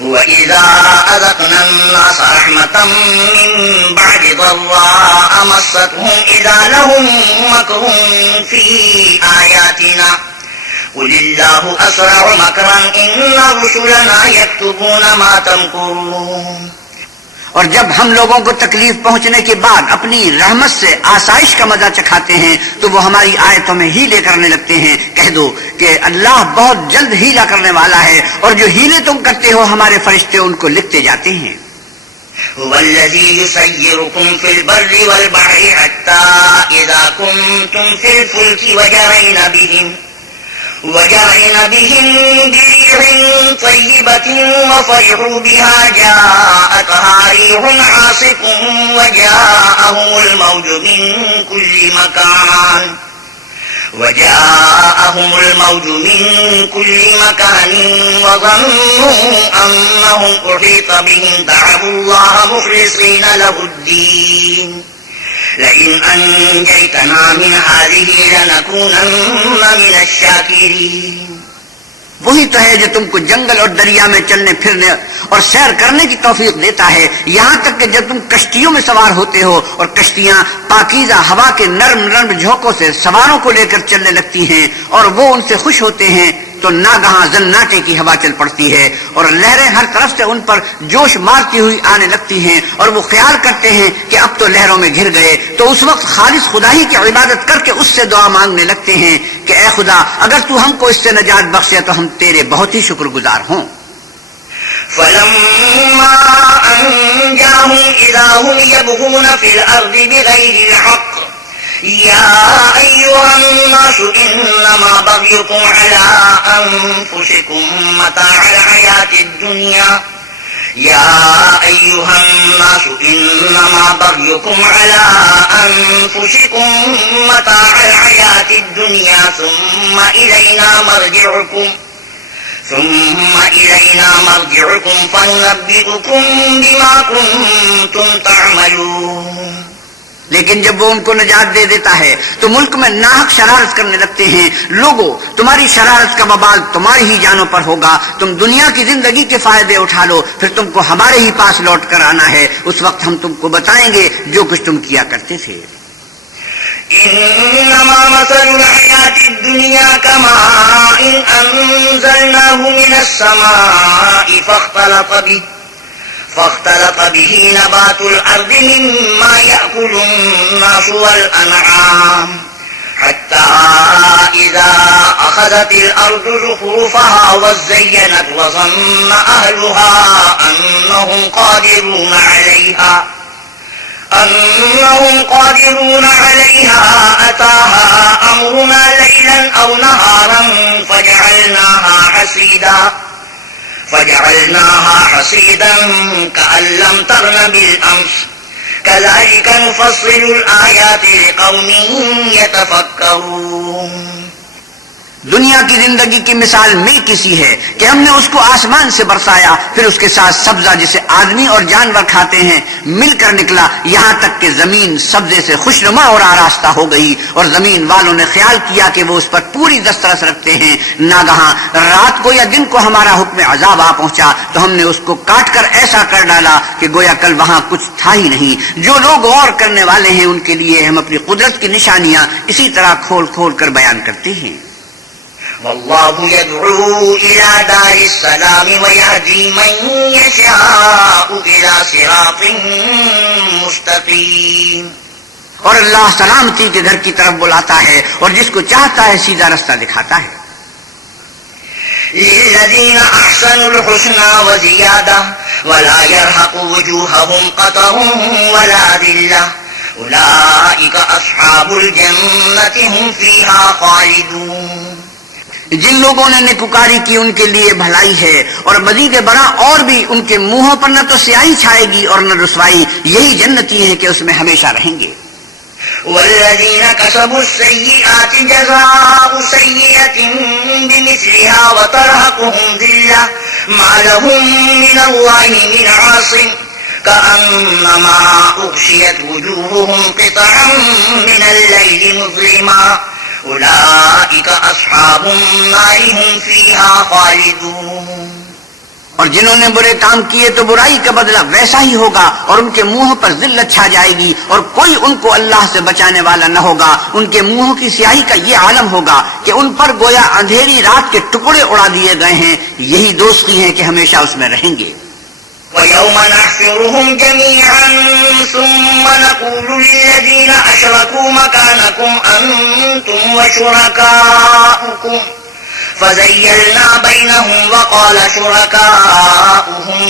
وَإِذَا أَذَقْنَا النَّاسَ رَحْمَةً مِّن بَعْدِ ضَرَّاءَ مَسَّتْهُمْ إِذَا لَهُم مَّكْرٌ فِي آيَاتِنَا قل الله أسرع مكرا إن رسلنا يكتبون ما تمكرون. اور جب ہم لوگوں کو تکلیف پہنچنے کے بعد اپنی رحمت سے آسائش کا مزہ چکھاتے ہیں تو وہ ہماری آیتوں میں ہیلے کرنے لگتے ہیں. کہہ دو کہ اللہ بہت جلد ہیلا کرنے والا ہے، اور جو ہیلے تم کرتے ہو ہمارے فرشتے ان کو لکھتے جاتے ہیں. هو الذي يسيركم في البر والبحر حتى إذا كنتم في الفلك وجرين بهم بريح طيبة وفرحوا بها جاءتها ريح عاصف وجاءهم الموج من كل مكان وظنوا أنهم أحيط بهم دعوا الله مخلصين له الدين لئن أنجيتنا من هذه لنكونن من الشاكرين. وہی تو ہے جو تم کو جنگل اور دریا میں چلنے پھرنے اور سیر کرنے کی توفیق دیتا ہے، یہاں تک کہ جب تم کشتیوں میں سوار ہوتے ہو اور کشتیاں پاکیزہ ہوا کے نرم نرم جھونکوں سے سواروں کو لے کر چلنے لگتی ہیں اور وہ ان سے خوش ہوتے ہیں تو ناگہاں زناٹے کی ہوا چل پڑتی ہے اور لہریں ہر طرف سے ان پر جوش مارتی ہوئی آنے لگتی ہیں اور وہ خیال کرتے ہیں کہ اب تو لہروں میں گھر گئے. تو اس وقت خالص خدا ہی کی عبادت کر کے اس سے دعا مانگنے لگتے ہیں کہ اے خدا اگر تو ہم کو اس سے نجات بخشے تو ہم تیرے بہت ہی شکر گزار ہوں. فلما أنجاهم إذا هم يبغون في الأرض بغير الحق يا أيها الناس إنما بغيكم على أنفسكم متاع الحياة الدنيا ثم إلينا مرجعكم فننبئكم بما كنتم تعملون. لیکن جب وہ ان کو نجات دے دیتا ہے تو ملک میں ناحق شرارت کرنے لگتے ہیں. لوگوں تمہاری شرارت کا وبال تمہاری ہی جانوں پر ہوگا. تم دنیا کی زندگی کے فائدے اٹھا لو، پھر تم کو ہمارے ہی پاس لوٹ کر آنا ہے. اس وقت ہم تم کو بتائیں گے جو کچھ تم کیا کرتے تھے. إنما مثل الحياة الدنيا كماء أنزلناه من السماء فاختلط به نبات الأرض مما يأكل الناس والأنعام حتى إذا أخذت الأرض زخرفها وزينت وظن أهلها أنهم قادرون عليها أتاها أمرنا ليلا أو نهارا فجعلناها حصيدا كأن لم تغن بالأمس كذلك نفصل الآيات لقوم يتفكرون. دنیا کی زندگی کی مثال مل کسی ہے کہ ہم نے اس کو آسمان سے برسایا، پھر اس کے ساتھ سبزہ جسے آدمی اور جانور کھاتے ہیں مل کر نکلا، یہاں تک کہ زمین سبزے سے خوشنما اور آراستہ ہو گئی اور زمین والوں نے خیال کیا کہ وہ اس پر پوری دسترس رکھتے ہیں. ناگہاں رات کو یا دن کو ہمارا حکم عذاب آ پہنچا تو ہم نے اس کو کاٹ کر ایسا کر ڈالا کہ گویا کل وہاں کچھ تھا ہی نہیں. جو لوگ غور کرنے والے ہیں ان کے لیے ہم اپنی قدرت کی نشانیاں اسی طرح کھول کھول کر بیان کرتے ہیں. والله يدعو إلى دار السلام ويهدي من يشاء إلى صراط مستقيم. اور اللہ سلامتی کے گھر کی طرف بلاتا ہے اور جس کو چاہتا ہے سیدھا رستہ دکھاتا ہے. للذين أحسنوا الحسنى وزيادة ولا يرهق وجوههم قتر ولا ذلة أولئك أصحاب الجنة هم فيها خالدون. جن لوگوں نے نیکوکاری کی ان کے لیے بھلائی ہے اور مزید بڑا اور بھی ان کے منہوں پر نہ تو سیاہی چھائے گی اور نہ رسوائی. یہی جنتی ہیں کہ اس میں ہمیشہ رہیں گے. والذين كسبوا السيئات جزاء سيئة بمثلها وترهقهم ذلة ما لهم من الله من عاصم كأنما أغشيت وجوههم قطعا من الليل مظلما أولئك أصحاب النار هم فيها خالدون. اور جنہوں نے برے کام کیے تو برائی کا بدلہ ویسا ہی ہوگا، اور ان کے منہوں پر ذلت چھا جائے گی، اور کوئی ان کو اللہ سے بچانے والا نہ ہوگا۔ ان کے منہوں کی سیاہی کا یہ عالم ہوگا کہ ان پر گویا اندھیری رات کے ٹکڑے اڑا دیے گئے ہیں۔ یہی دوستی ہیں کہ ہمیشہ اس میں رہیں گے۔ وَيَوْمَ نَحْشُرُهُمْ جَمِيعًا ثُمَّ نَقُولُ لِلَّذِينَ أَشْرَكُوا مَكَانَكُمْ أَنْتُمْ وَشُرَكَاؤُكُمْ فَزَيَّلْنَا بَيْنَهُمْ وَقَالَ شُرَكَاؤُهُمْ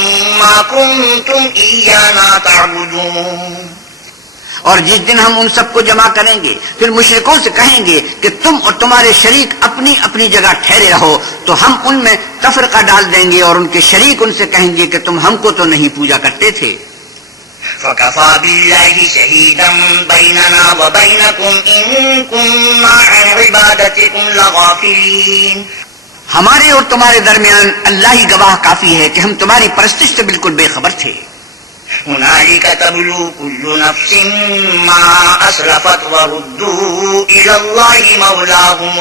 مَا كُنْتُمْ إِيَّانَا تَعْبُدُونَ۔ اور جس دن ہم ان سب کو جمع کریں گے پھر مشرکوں سے کہیں گے کہ تم اور تمہارے شریک اپنی اپنی جگہ ٹھہرے رہو، تو ہم ان میں تفرقہ ڈال دیں گے، اور ان کے شریک ان سے کہیں گے کہ تم ہم کو تو نہیں پوجا کرتے تھے۔ فَكَفَى بِاللَّهِ شَهِيدًا بَيْنَنَا وَبَيْنَكُمْ إِن كُنَّا عَنْ عِبَادَتِكُمْ لَغَافِلِينَ۔ ہمارے اور تمہارے درمیان اللہ ہی گواہ کافی ہے کہ ہم تمہاری پرستش سے بالکل بے خبر تھے۔ هنالك تبلو كل نفس ما أسلفت وردوا إلى الله مولاهم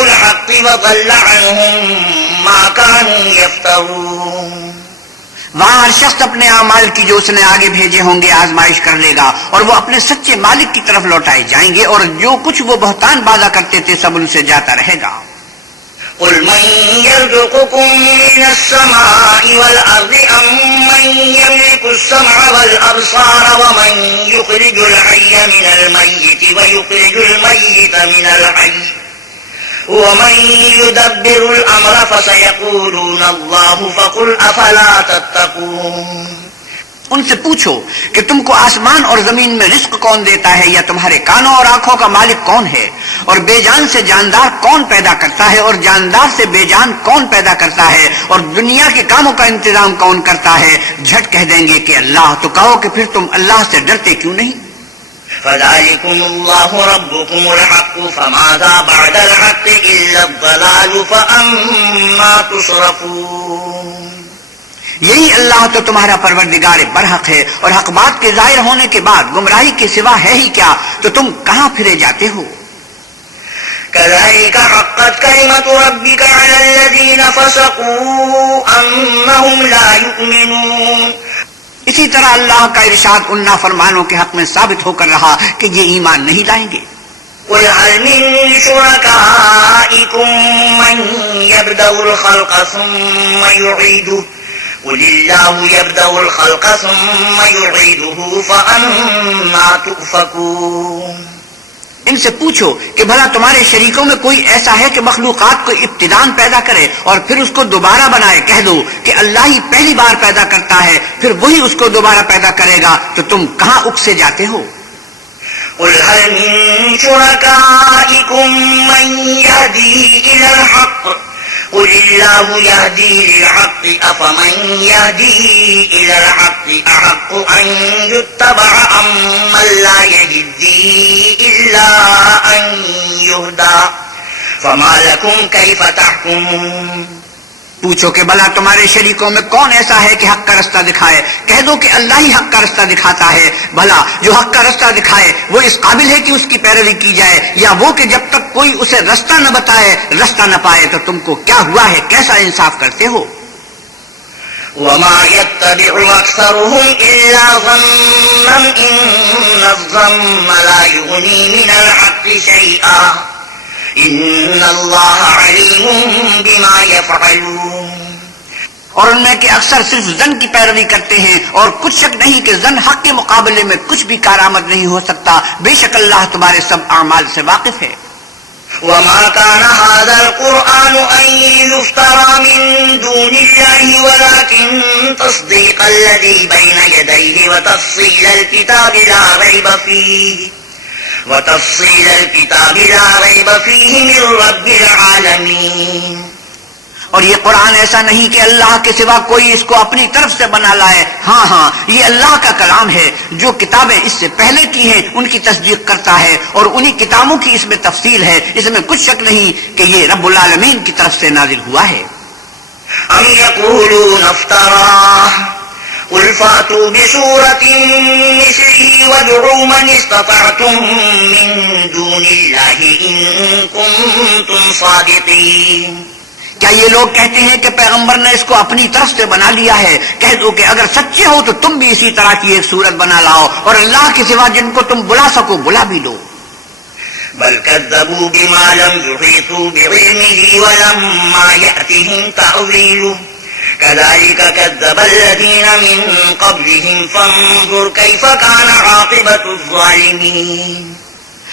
الحق وضل عنهم ما كانوا يفترون۔ وہاں ہر شخص اپنے اعمال کی جو اس نے آگے بھیجے ہوں گے آزمائش کر لے گا، اور وہ اپنے سچے مالک کی طرف لوٹائے جائیں گے، اور جو کچھ وہ بہتان بازا کرتے تھے سب ان سے جاتا رہے گا۔ قل من يرزقكم من السماء والأرض أمن يملك السمع والأبصار ومن يخرج الحي من الميت ويخرج الميت من الحي ومن يدبر الأمر فسيقولون الله فقل أفلا تتقون۔ ان سے پوچھو کہ تم کو آسمان اور زمین میں رزق کون دیتا ہے، یا تمہارے کانوں اور آنکھوں کا مالک کون ہے، اور بے جان سے جاندار کون پیدا کرتا ہے، اور جاندار سے بے جان کون پیدا کرتا ہے، اور دنیا کے کاموں کا انتظام کون کرتا ہے؟ جھٹ کہہ دیں گے کہ اللہ۔ تو کہو کہ پھر تم اللہ سے ڈرتے کیوں نہیں؟ فَذَلِكُمُ اللَّهُ رَبُّكُمُ الْحَقُّ فَمَاذَا بَعْدَ الْحَقِّ إِلَّا الضَّلَالُ فَأَمَّا تُصْرَفُونَ۔ یہی اللہ تو تمہارا پروردگار برحق ہے، اور حق بات کے ظاہر ہونے کے بعد گمراہی کے سوا ہے ہی کیا؟ تو تم کہاں پھرے جاتے ہو؟ كَذَلِكَ حَقَّتْ كَلِمَةُ رَبِّكَ عَلَى الَّذِينَ فَسَقُوا أَنَّهُمْ لَا يُؤْمِنُونَ۔ اسی طرح اللہ کا ارشاد ان نافرمانوں کے حق میں ثابت ہو کر رہا کہ یہ ایمان نہیں لائیں گے۔ قُلْ هَلْ مِن شُرَكَائِكُم مَّن يَبْدَأُ الْخَلْقَ ثُمَّ يُعِيدُهُ قُلِ اللَّهُ يَبْدَأُ الْخَلْقَ ثُمَّ يُعِيدُهُ فَأَنَّىٰ تُؤْفَكُونَ۔ ان سے پوچھو کہ بھلا تمہارے شریکوں میں کوئی ایسا ہے کہ مخلوقات کو ابتداً پیدا کرے اور پھر اس کو دوبارہ بنائے؟ کہہ دو کہ اللہ ہی پہلی بار پیدا کرتا ہے، پھر وہی اس کو دوبارہ پیدا کرے گا، تو تم کہاں اکسے جاتے ہو؟ قُلْ هَلْ مِن شُرَكَائِكُم مَّن يَهْدِي إِلَى الْحَقِّ قُلِ اللَّهُ يَهْدِي لِلْحَقِّ أَفَمَن يَهْدِي إِلَى الْحَقِّ أَحَقُّ أَن يُتَّبَعَ أَمَّن لَّا يَهْدِي إِلَّا أَن يُهْدَىٰ فَمَا لَكُمْ كَيْفَ تَحْكُمُونَ۔ پوچھو کہ بھلا تمہارے شریکوں میں کون ایسا ہے کہ حق کا رستہ دکھائے؟ کہہ دو کہ اللہ ہی حق کا رستہ دکھاتا ہے۔ بھلا جو حق کا رستہ دکھائے وہ اس قابل ہے کہ اس کی پیروی کی جائے، یا وہ کہ جب تک کوئی اسے رستہ نہ بتائے رستہ نہ پائے؟ تو تم کو کیا ہوا ہے؟ کیسا انصاف کرتے ہو؟ وَمَا يَتَّبِعُ أَكْثَرُهُمْ إِلَّا ظَنًّا إِنَّ الظَّنَّ لَا يُغْنِي مِنَ الْحَقِّ شَيْئًا إِنَّ اللَّهَ عَلِيمٌ بِمَا يَفْعَلُونَ۔ اور ان میں کہ اکثر صرف ظن کی پیروی کرتے ہیں، اور کچھ شک نہیں کہ ظن حق کے مقابلے میں کچھ بھی کارآمد نہیں ہو سکتا۔ بے شک اللہ تمہارے سب اعمال سے واقف ہے۔ وما كان هذا القرآن أن يفترى من دون الله ولكن تصديق الذي بين يديه وتفصيل الكتاب لا ريب فيه من رب العالمين۔ اور یہ قرآن ایسا نہیں کہ اللہ کے سوا کوئی اس کو اپنی طرف سے بنا لائے۔ ہاں یہ اللہ کا کلام ہے، جو کتابیں اس سے پہلے کی ہیں ان کی تصدیق کرتا ہے، اور انہی کتابوں کی اس میں تفصیل ہے۔ اس میں کچھ شک نہیں کہ یہ رب العالمین کی طرف سے نازل ہوا ہے۔ ام يقولون افتراه قل فاتوا بسورة مثله وادعوا من استطعتم من دون الله إن كنتم صادقين. کیا یہ لوگ کہتے ہیں کہ پیغمبر نے اس کو اپنی طرف سے بنا لیا ہے؟ کہہ دو کہ اگر سچے ہو تو تم بھی اسی طرح کی ایک صورت بنا لاؤ اور اللہ کے سوا جن کو تم بلا سکو بلا بھی لو. بل كذبوا بما لم يحيطوا بعلمه ولما يأتهم تأويله كذلك كذب الذين من قبلهم فانظر كيف كان عاقبة الظالمين.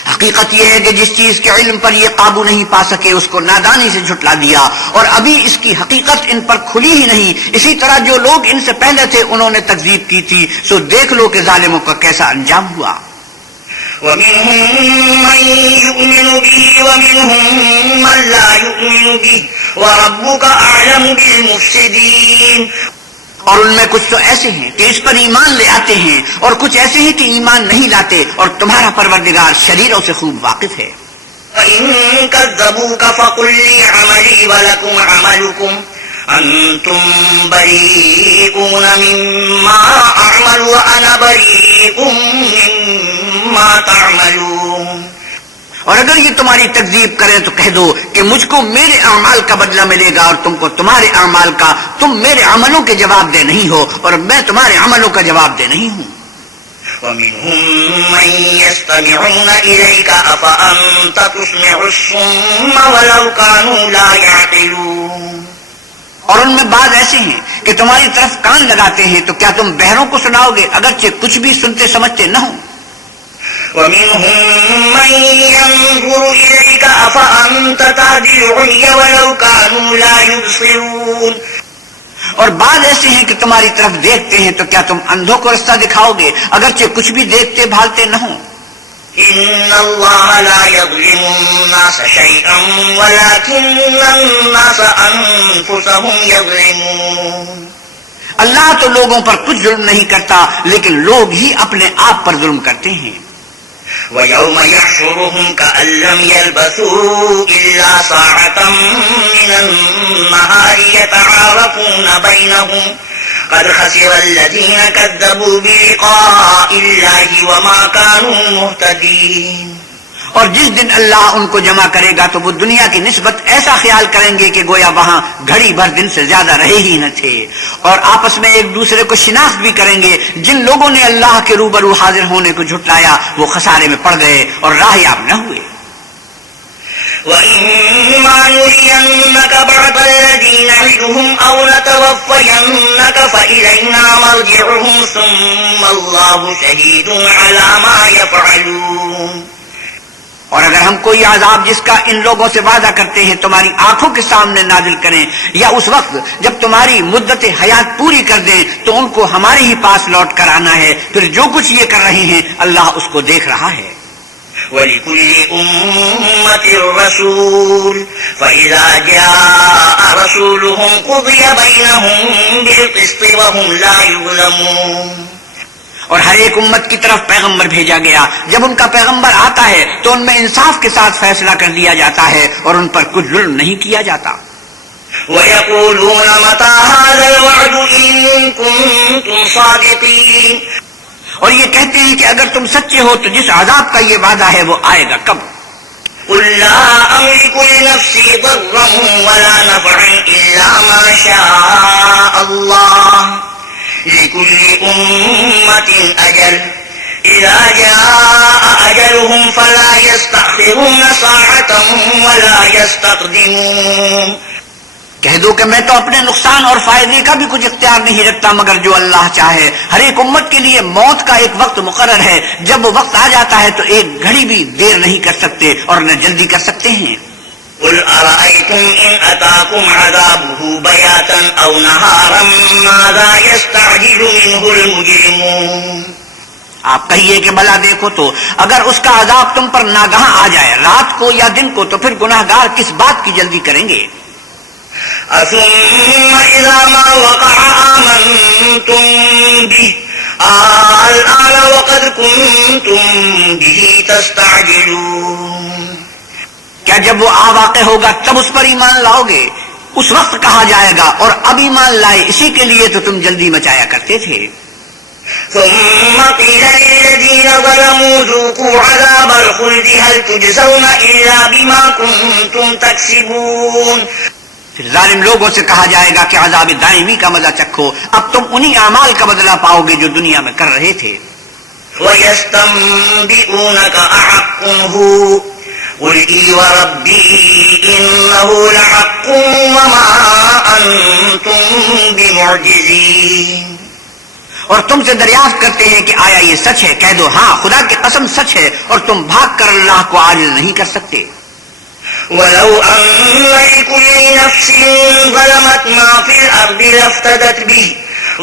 حقیقت یہ ہے کہ جس چیز کے علم پر یہ قابو نہیں پا سکے اس کو نادانی سے جھٹلا دیا اور ابھی اس کی حقیقت ان پر کھلی ہی نہیں. اسی طرح جو لوگ ان سے پہلے تھے انہوں نے تکذیب کی تھی، سو دیکھ لو کہ ظالموں کا کیسا انجام ہوا. ومنهم من يؤمن به ومنهم من لا يؤمن به وربك أعلم بالمفسدين. اور ان میں کچھ تو ایسے ہیں کہ اس پر ایمان لے آتے ہیں اور کچھ ایسے ہیں کہ ایمان نہیں لاتے اور تمہارا پروردگار شریروں سے خوب واقف ہے. فَإِن كَذَّبُوكَ فَقُلْ لِي عَمَلِي وَلَكُمْ عَمَلُكُمْ أَنْتُمْ بَرِيئُونَ مِمَّا أَعْمَلُ وَأَنَا بَرِيءٌ مِّمَّا تَعْمَلُونَ. اور اگر یہ تمہاری تکذیب کریں تو کہہ دو کہ مجھ کو میرے اعمال کا بدلہ ملے گا اور تم کو تمہارے اعمال کا. تم میرے عملوں کے جواب دہ نہیں ہو اور میں تمہارے عملوں کا جواب دہ نہیں ہوں. وَمِنْهُمْ مَنْ يَسْتَمِعُونَ إِلَيْكَ أَفَأَنْتَ تُسْمِعُ الصُّمَّ وَلَوْ كَانُوا لَا يَعْقِلُونَ. اور ان میں بعض ایسے ہیں کہ تمہاری طرف کان لگاتے ہیں تو کیا تم بہروں کو سناؤ گے اگرچہ کچھ بھی سنتے سمجھتے نہ ہوں. وَمِنْهُمْ مَنْ يَنْظُرُ إِلَيْكَ أَفَأَنْتَ تَهْدِي الْعُمْيَ وَلَوْ كَانُوا لَا يُبْصِرُونَ. اور بعض ایسے ہیں کہ تمہاری طرف دیکھتے ہیں تو کیا تم اندھوں کو رستہ دکھاؤ گے اگرچہ کچھ بھی دیکھتے بھالتے نہ ہوں. إِنَّ اللَّهَ لَا يَظْلِمُ النَّاسَ شَيْئًا وَلَكِنَّ النَّاسَ أَنفُسَهُمْ يَظْلِمُونَ. اللہ تو لوگوں پر کچھ ظلم نہیں کرتا لیکن لوگ ہی اپنے آپ پر ظلم کرتے ہیں. وَيَوْمَ يَحْشُرُهُمْ كَأَن لَّمْ يَلْبَثُوا إِلَّا سَاعَةً مِّنَ النَّهَارِ يَتَعَارَفُونَ بَيْنَهُمْ قَدْ خَسِرَ الَّذِينَ كَذَّبُوا بِلِقَاءِ اللَّهِ وَمَا كَانُوا مُهْتَدِينَ. اور جس دن اللہ ان کو جمع کرے گا تو وہ دنیا کی نسبت ایسا خیال کریں گے کہ گویا وہاں گھڑی بھر دن سے زیادہ رہے ہی نہ تھے. اور آپس میں ایک دوسرے کو شناخت بھی کریں گے. جن لوگوں نے اللہ کے روبرو حاضر ہونے کو جھٹلایا وہ خسارے میں پڑ گئے اور راہیاب نہ ہوئے. وَإِمَّا نُرِيَنَّكَ بَعْضَ الَّذِي نَعِدُهُمْ أَوْ نَتَوَفَّيَنَّكَ فَإِلَيْنَا مَرْجِعُهُمْ ثُمَّ اللَّهُ شَهِيدٌ عَلَى مَا يَفْعَلُونَ. اور اگر ہم کوئی عذاب جس کا ان لوگوں سے وعدہ کرتے ہیں تمہاری آنکھوں کے سامنے نازل کریں یا اس وقت جب تمہاری مدت حیات پوری کر دیں تو ان کو ہمارے ہی پاس لوٹ کر آنا ہے. پھر جو کچھ یہ کر رہے ہیں اللہ اس کو دیکھ رہا ہے. وَلِكُلِّ أُمَّةٍ رَّسُولٌ فَإِذَا جَاءَ رَسُولُهُمْ قُضِيَ بَيْنَهُم بِالْقِسْطِ وَهُمْ لَا يُظْلَمُونَ. اور ہر ایک امت کی طرف پیغمبر بھیجا گیا. جب ان کا پیغمبر آتا ہے تو ان میں انصاف کے ساتھ فیصلہ کر لیا جاتا ہے اور ان پر کچھ ظلم نہیں کیا جاتا. وَيَقُولُونَ مَتَىٰ هَٰذَا الْوَعْدُ إِن كُنتُمْ صَادِقِينَ. اور یہ کہتے ہیں کہ اگر تم سچے ہو تو جس عذاب کا یہ وعدہ ہے وہ آئے گا کب؟ قُل لَّا أَمْلِكُ لِنَفْسِي ضَرًّا وَلَا نَفْعًا إِلَّا مَا شَاءَ اللَّهُ لِكُلِّ أُمَّةٍ أَجَلٌ إِذَا جَاءَ أَجَلُهُمْ فَلَا يَسْتَأْخِرُونَ سَاعَةً وَلَا يَسْتَقْدِمُونَ. کہہ دو کہ میں تو اپنے نقصان اور فائدے کا بھی کچھ اختیار نہیں رکھتا مگر جو اللہ چاہے. ہر ایک امت کے لیے موت کا ایک وقت مقرر ہے. جب وہ وقت آ جاتا ہے تو ایک گھڑی بھی دیر نہیں کر سکتے اور نہ جلدی کر سکتے ہیں. قُلْ أَرَأَيْتُمْ إِنْ أَتَاكُمْ عَذَابُهُ بَيَاتًا أَوْ نَهَارًا مَاذَا يَسْتَعْجِلُ مِنْهُ الْمُجْرِمُونَ. آپ کہیے کہ بھلا دیکھو تو اگر اس کا عذاب تم پر ناگہاں آ جائے رات کو یا دن کو تو پھر گناہگار کس بات کی جلدی کریں گے؟ ثُمَّ إِذَا مَا وَقَعَ آمَنْتُمْ بِهِ الْآنَ وَقَدْ كُنْتُمْ بِهِ تَسْتَعْجِلُونَ. کیا جب وہ واقع ہوگا تب اس پر ایمان لاؤ گے؟ اس وقت کہا جائے گا اور اب ایمان لائے اسی کے لیے تو تم جلدی مچایا کرتے تھے. ثم قيل للذين ظلموا ذوقوا عذاب الخلد هل تجزون إلا بما كنتم تكسبون. پھر ظالم لوگوں سے کہا جائے گا کہ عذاب دائمی کا مزہ چکھو، اب تم انہی اعمال کا بدلہ پاؤ گے جو دنیا میں کر رہے تھے. وَيَسْتَنبِئُونَكَ أَحَقٌّ هُوَ قُلْ إِي وَرَبِّي إِنَّهُ لَحَقٌّ وَمَا أَنْتُمْ بِمُعْجِزِينَ. اور تم سے دریافت کرتے ہیں کہ آیا یہ سچ ہے؟ کہہ دو ہاں خدا کی قسم سچ ہے، اور تم بھاگ کر اللہ کو عاجز نہیں کر سکتے. وَلَوْ أَنَّ لِكُلِّ نَفْسٍ ظَلَمَتْ مَا فِي الْأَرْضِ لَافْتَدَتْ بِهِ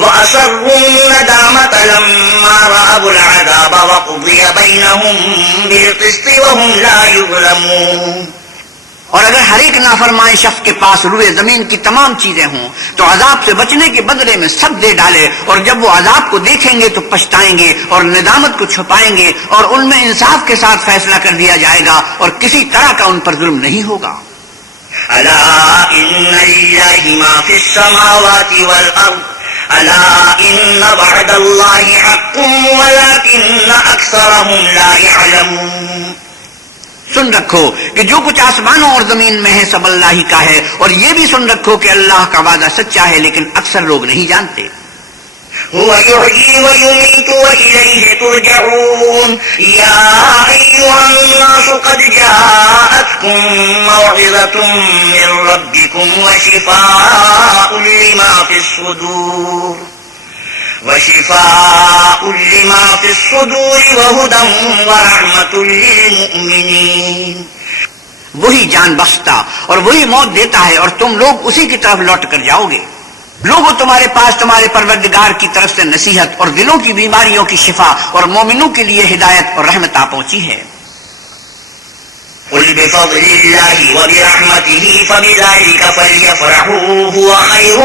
وَأَسَرُّوا النَّدَامَةَ لَمَّا رَأَوُا الْعَذَابَ وَقُضِيَ بَيْنَهُم بِالْقِسْطِ وَهُمْ لَا يُظْلَمُونَ. اور اگر ہر ایک نافرمان شخص کے پاس روئے زمین کی تمام چیزیں ہوں تو عذاب سے بچنے کے بدلے میں سب دے ڈالے، اور جب وہ عذاب کو دیکھیں گے تو پچھتائیں گے اور ندامت کو چھپائیں گے، اور ان میں انصاف کے ساتھ فیصلہ کر دیا جائے گا اور کسی طرح کا ان پر ظلم نہیں ہوگا. ألا إن لله ما في السماوات والأرض ألا إن وعد الله حق ولكن أكثرهم لا يعلمون. سن رکھو کہ جو کچھ آسمانوں اور زمین میں ہے سب اللہ ہی کا ہے، اور یہ بھی سن رکھو کہ اللہ کا وعدہ سچا ہے لیکن اکثر لوگ نہیں جانتے. هو يحيي ويميت وإليه ترجعون. يا أيها الناس قد جاءتكم موعظة من ربكم وشفاء لما في الصدور وهدى ورحمة للمؤمنين. وہی جان بخشتا اور وہی موت دیتا ہے، اور تم لوگ اسی کی طرف لوٹ کر جاؤ گے. لوگوں تمہارے پاس تمہارے پروردگار کی طرف سے نصیحت اور دلوں کی بیماریوں کی شفا اور مومنوں کے لیے ہدایت اور رحمت آ پہنچی ہے. قل بفضل الله وبرحمته فبذلك فليفرحوا هو خير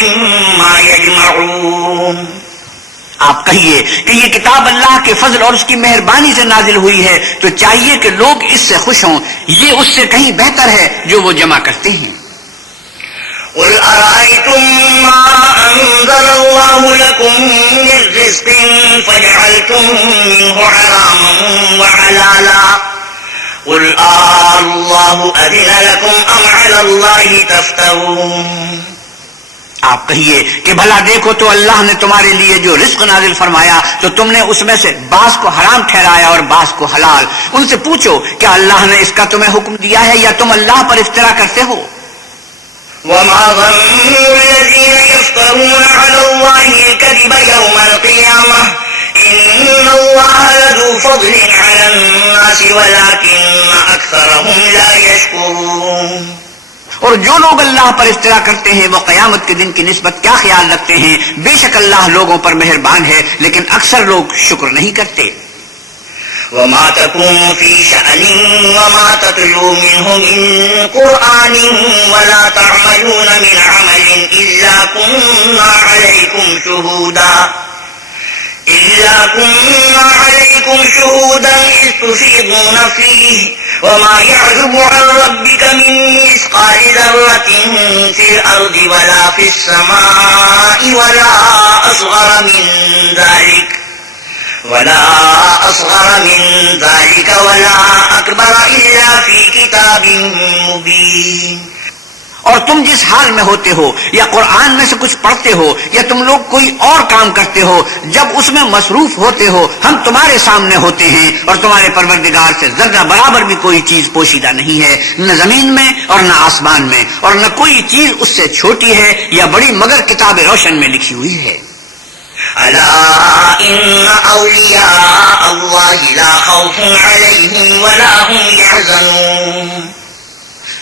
مما يجمعون. آپ کہیے کہ یہ کتاب اللہ کے فضل اور اس کی مہربانی سے نازل ہوئی ہے تو چاہیے کہ لوگ اس سے خوش ہوں، یہ اس سے کہیں بہتر ہے جو وہ جمع کرتے ہیں. قل أرأيتم ما أنزل الله لكم من رزق فجعلتم منه حراما وحلالا قل الله أذن لكم أم على الله تفترون. آپ کہیے کہ بھلا دیکھو تو اللہ نے تمہارے لیے جو رزق نازل فرمایا تو تم نے اس میں سے بعض کو حرام ٹھہرایا اور بعض کو حلال. ان سے پوچھو کہ اللہ نے اس کا تمہیں حکم دیا ہے یا تم اللہ پر افترا کرتے ہو. وما ظن الذين يفترون على الله الكذب يوم القيامة إن الله لذو فضل على الناس ولكن أكثرهم لا يشكرون. اور جو لوگ اللہ پر افترا کرتے ہیں وہ قیامت کے دن کی نسبت کیا خیال رکھتے ہیں؟ بے شک اللہ لوگوں پر مہربان ہے لیکن اکثر لوگ شکر نہیں کرتے. وما تكون في شأن وما تتلو منه من قرآن ولا تعملون من عمل إلا كنا عليكم شهودا إذ تفيضون فيه وما يعزب عن ربك من مثقال ذرة في الأرض ولا في السماء ولا أصغر من ذلك ولا أكبر إلا في كتاب مبين. اور تم جس حال میں ہوتے ہو یا قرآن میں سے کچھ پڑھتے ہو یا تم لوگ کوئی اور کام کرتے ہو، جب اس میں مصروف ہوتے ہو ہم تمہارے سامنے ہوتے ہیں، اور تمہارے پروردگار سے ذرہ برابر بھی کوئی چیز پوشیدہ نہیں ہے، نہ زمین میں اور نہ آسمان میں، اور نہ کوئی چیز اس سے چھوٹی ہے یا بڑی مگر کتاب روشن میں لکھی ہوئی ہے. ألا إن أولياء الله لا خوف عليهم ولا هم يحزنون.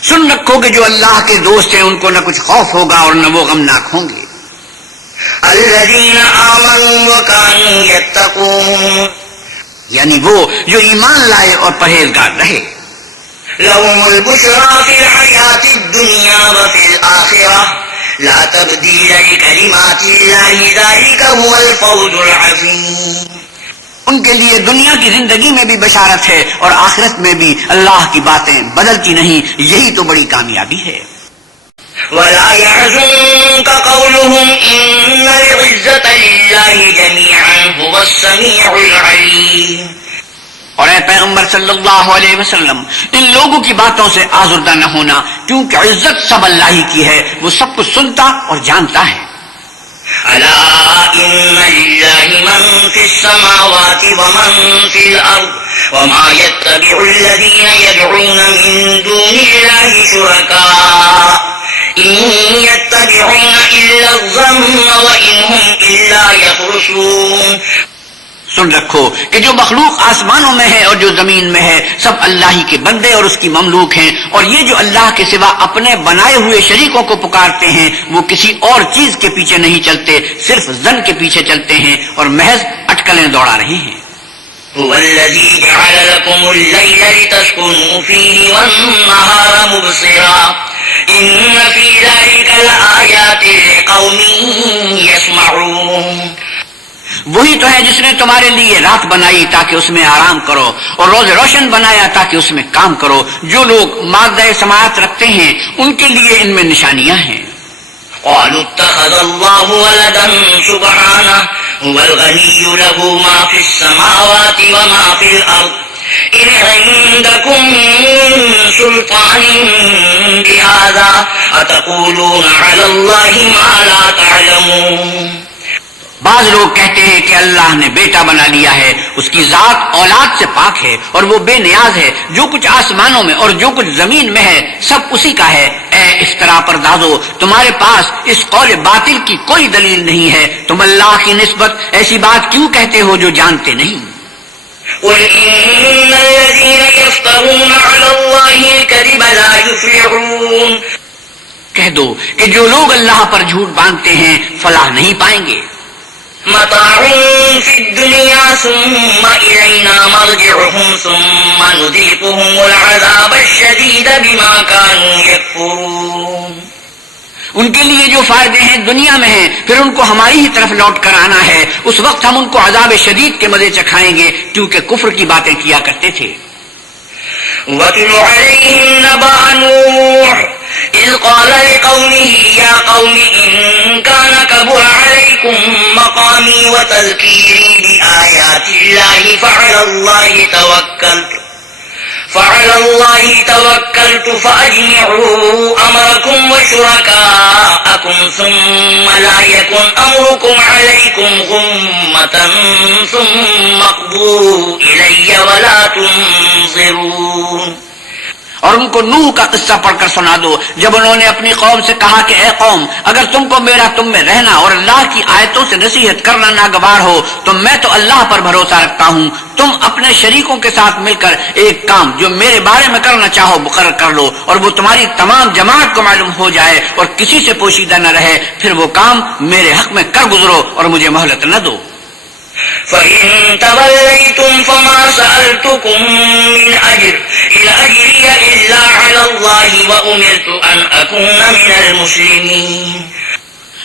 سن رکھو کہ جو اللہ کے دوست ہیں ان کو نہ کچھ خوف ہوگا اور نہ وہ غمناک ہوں گے. الذين آمنوا وكانوا يتقون. یعنی وہ جو ایمان لائے اور پرہیزگار رہے. لهم البشرى في الحياة الدنيا وفي الآخرة لا تبديل لكلمات الله ذلك هو الفوز العظيم. ان کے لیے دنیا کی زندگی میں بھی بشارت ہے اور آخرت میں بھی. اللہ کی باتیں بدلتی نہیں، یہی تو بڑی کامیابی ہے. ولا يحزنك قولهم إن العزة لله جميعا هو السميع العليم. اور اے پیغمبر صلی اللہ علیہ وسلم، ان لوگوں کی باتوں سے آزردہ نہ ہونا، کیونکہ عزت سب اللہ ہی کی ہے، وہ سب کچھ سنتا اور جانتا ہے. ألا إن لله من في السماوات ومن في الأرض وما يتبع الذين يدعون من دون الله شركاء إن يتبعون إلا الظن وإن هم إلا يخرصون. سن رکھو کہ جو مخلوق آسمانوں میں ہے اور جو زمین میں ہے سب اللہ ہی کے بندے اور اس کی مملوک ہیں، اور یہ جو اللہ کے سوا اپنے بنائے ہوئے شریکوں کو پکارتے ہیں وہ کسی اور چیز کے پیچھے نہیں چلتے، صرف ظن کے پیچھے چلتے ہیں اور محض اٹکلیں دوڑا رہے ہیں. هو الذي جعل لكم الليل لتسكنوا فيه والنهار مبصرا إن في ذلك لآيات لقوم يسمعون. وہی تو ہے جس نے تمہارے لیے رات بنائی تاکہ اس میں آرام کرو اور روز روشن بنایا تاکہ اس میں کام کرو. جو لوگ مادہ سماعت رکھتے ہیں ان کے لیے ان میں نشانیاں ہیں. قالوا اتخذ الله ولدا سبحانه هو الغني له ما في السماوات وما في الأرض إن عندكم من سلطان بهذا أتقولون على الله ما لا تعلمون. بعض لوگ کہتے ہیں کہ اللہ نے بیٹا بنا لیا ہے، اس کی ذات اولاد سے پاک ہے اور وہ بے نیاز ہے. جو کچھ آسمانوں میں اور جو کچھ زمین میں ہے سب اسی کا ہے. اے افترا پردازو، تمہارے پاس اس قول باطل کی کوئی دلیل نہیں ہے. تم اللہ کی نسبت ایسی بات کیوں کہتے ہو جو جانتے نہیں؟ قل إن الذين يفترون على الله الكذب لا يفلحون. کہہ دو کہ جو لوگ اللہ پر جھوٹ باندھتے ہیں فلاح نہیں پائیں گے. متاع في الدنيا ثم إلينا مرجعهم ثم نذيقهم العذاب الشديد بما كانوا يكفرون. ان کے لیے جو فائدے ہیں دنیا میں ہیں پھر ان کو ہماری ہی طرف لوٹ کر آنا ہے. اس وقت ہم ان کو عذاب شدید کے مزے چکھائیں گے کیونکہ کفر کی باتیں کیا کرتے تھے. وَاتْلُ عَلَيْهِمْ نَبَأَ نُوحٍ إِذْ قَالَ لِقَوْمِهِ يَا قَوْمِ إِن كَانَ كَبُرَ عَلَيْكُمْ مَقَامِي وَتَذْكِيرِي بِآيَاتِ اللَّهِ فَعَلَى اللَّهِ تَوَكَّلْتُ فَأَجْمِعُوا أَمْرَكُمْ وَشُرَكَاءَكُمْ ثُمَّ لَا يَكُنْ أَمْرُكُمْ عَلَيْكُمْ غُمَّةً ثُمَّ اقْضُوا إِلَيَّ وَلَا تُنظِرُونَ. اور ان کو نوح کا قصہ پڑھ کر سنا دو جب انہوں نے اپنی قوم سے کہا کہ اے قوم، اگر تم کو میرا تم میں رہنا اور اللہ کی آیتوں سے نصیحت کرنا ناگوار ہو تو میں تو اللہ پر بھروسہ رکھتا ہوں. تم اپنے شریکوں کے ساتھ مل کر ایک کام جو میرے بارے میں کرنا چاہو مقرر کر لو اور وہ تمہاری تمام جماعت کو معلوم ہو جائے اور کسی سے پوشیدہ نہ رہے. پھر وہ کام میرے حق میں کر گزرو اور مجھے مہلت نہ دو. فَإِن تَوَلَّيْتُمْ فَمَا سَأَلْتُكُم مِّنْ أَجْرٍ إِنْ أَجْرِيَ إِلَّا عَلَى اللَّهِ وَأُمِرْتُ أَنْ أَكُونَ مِنَ الْمُسْلِمِينَ.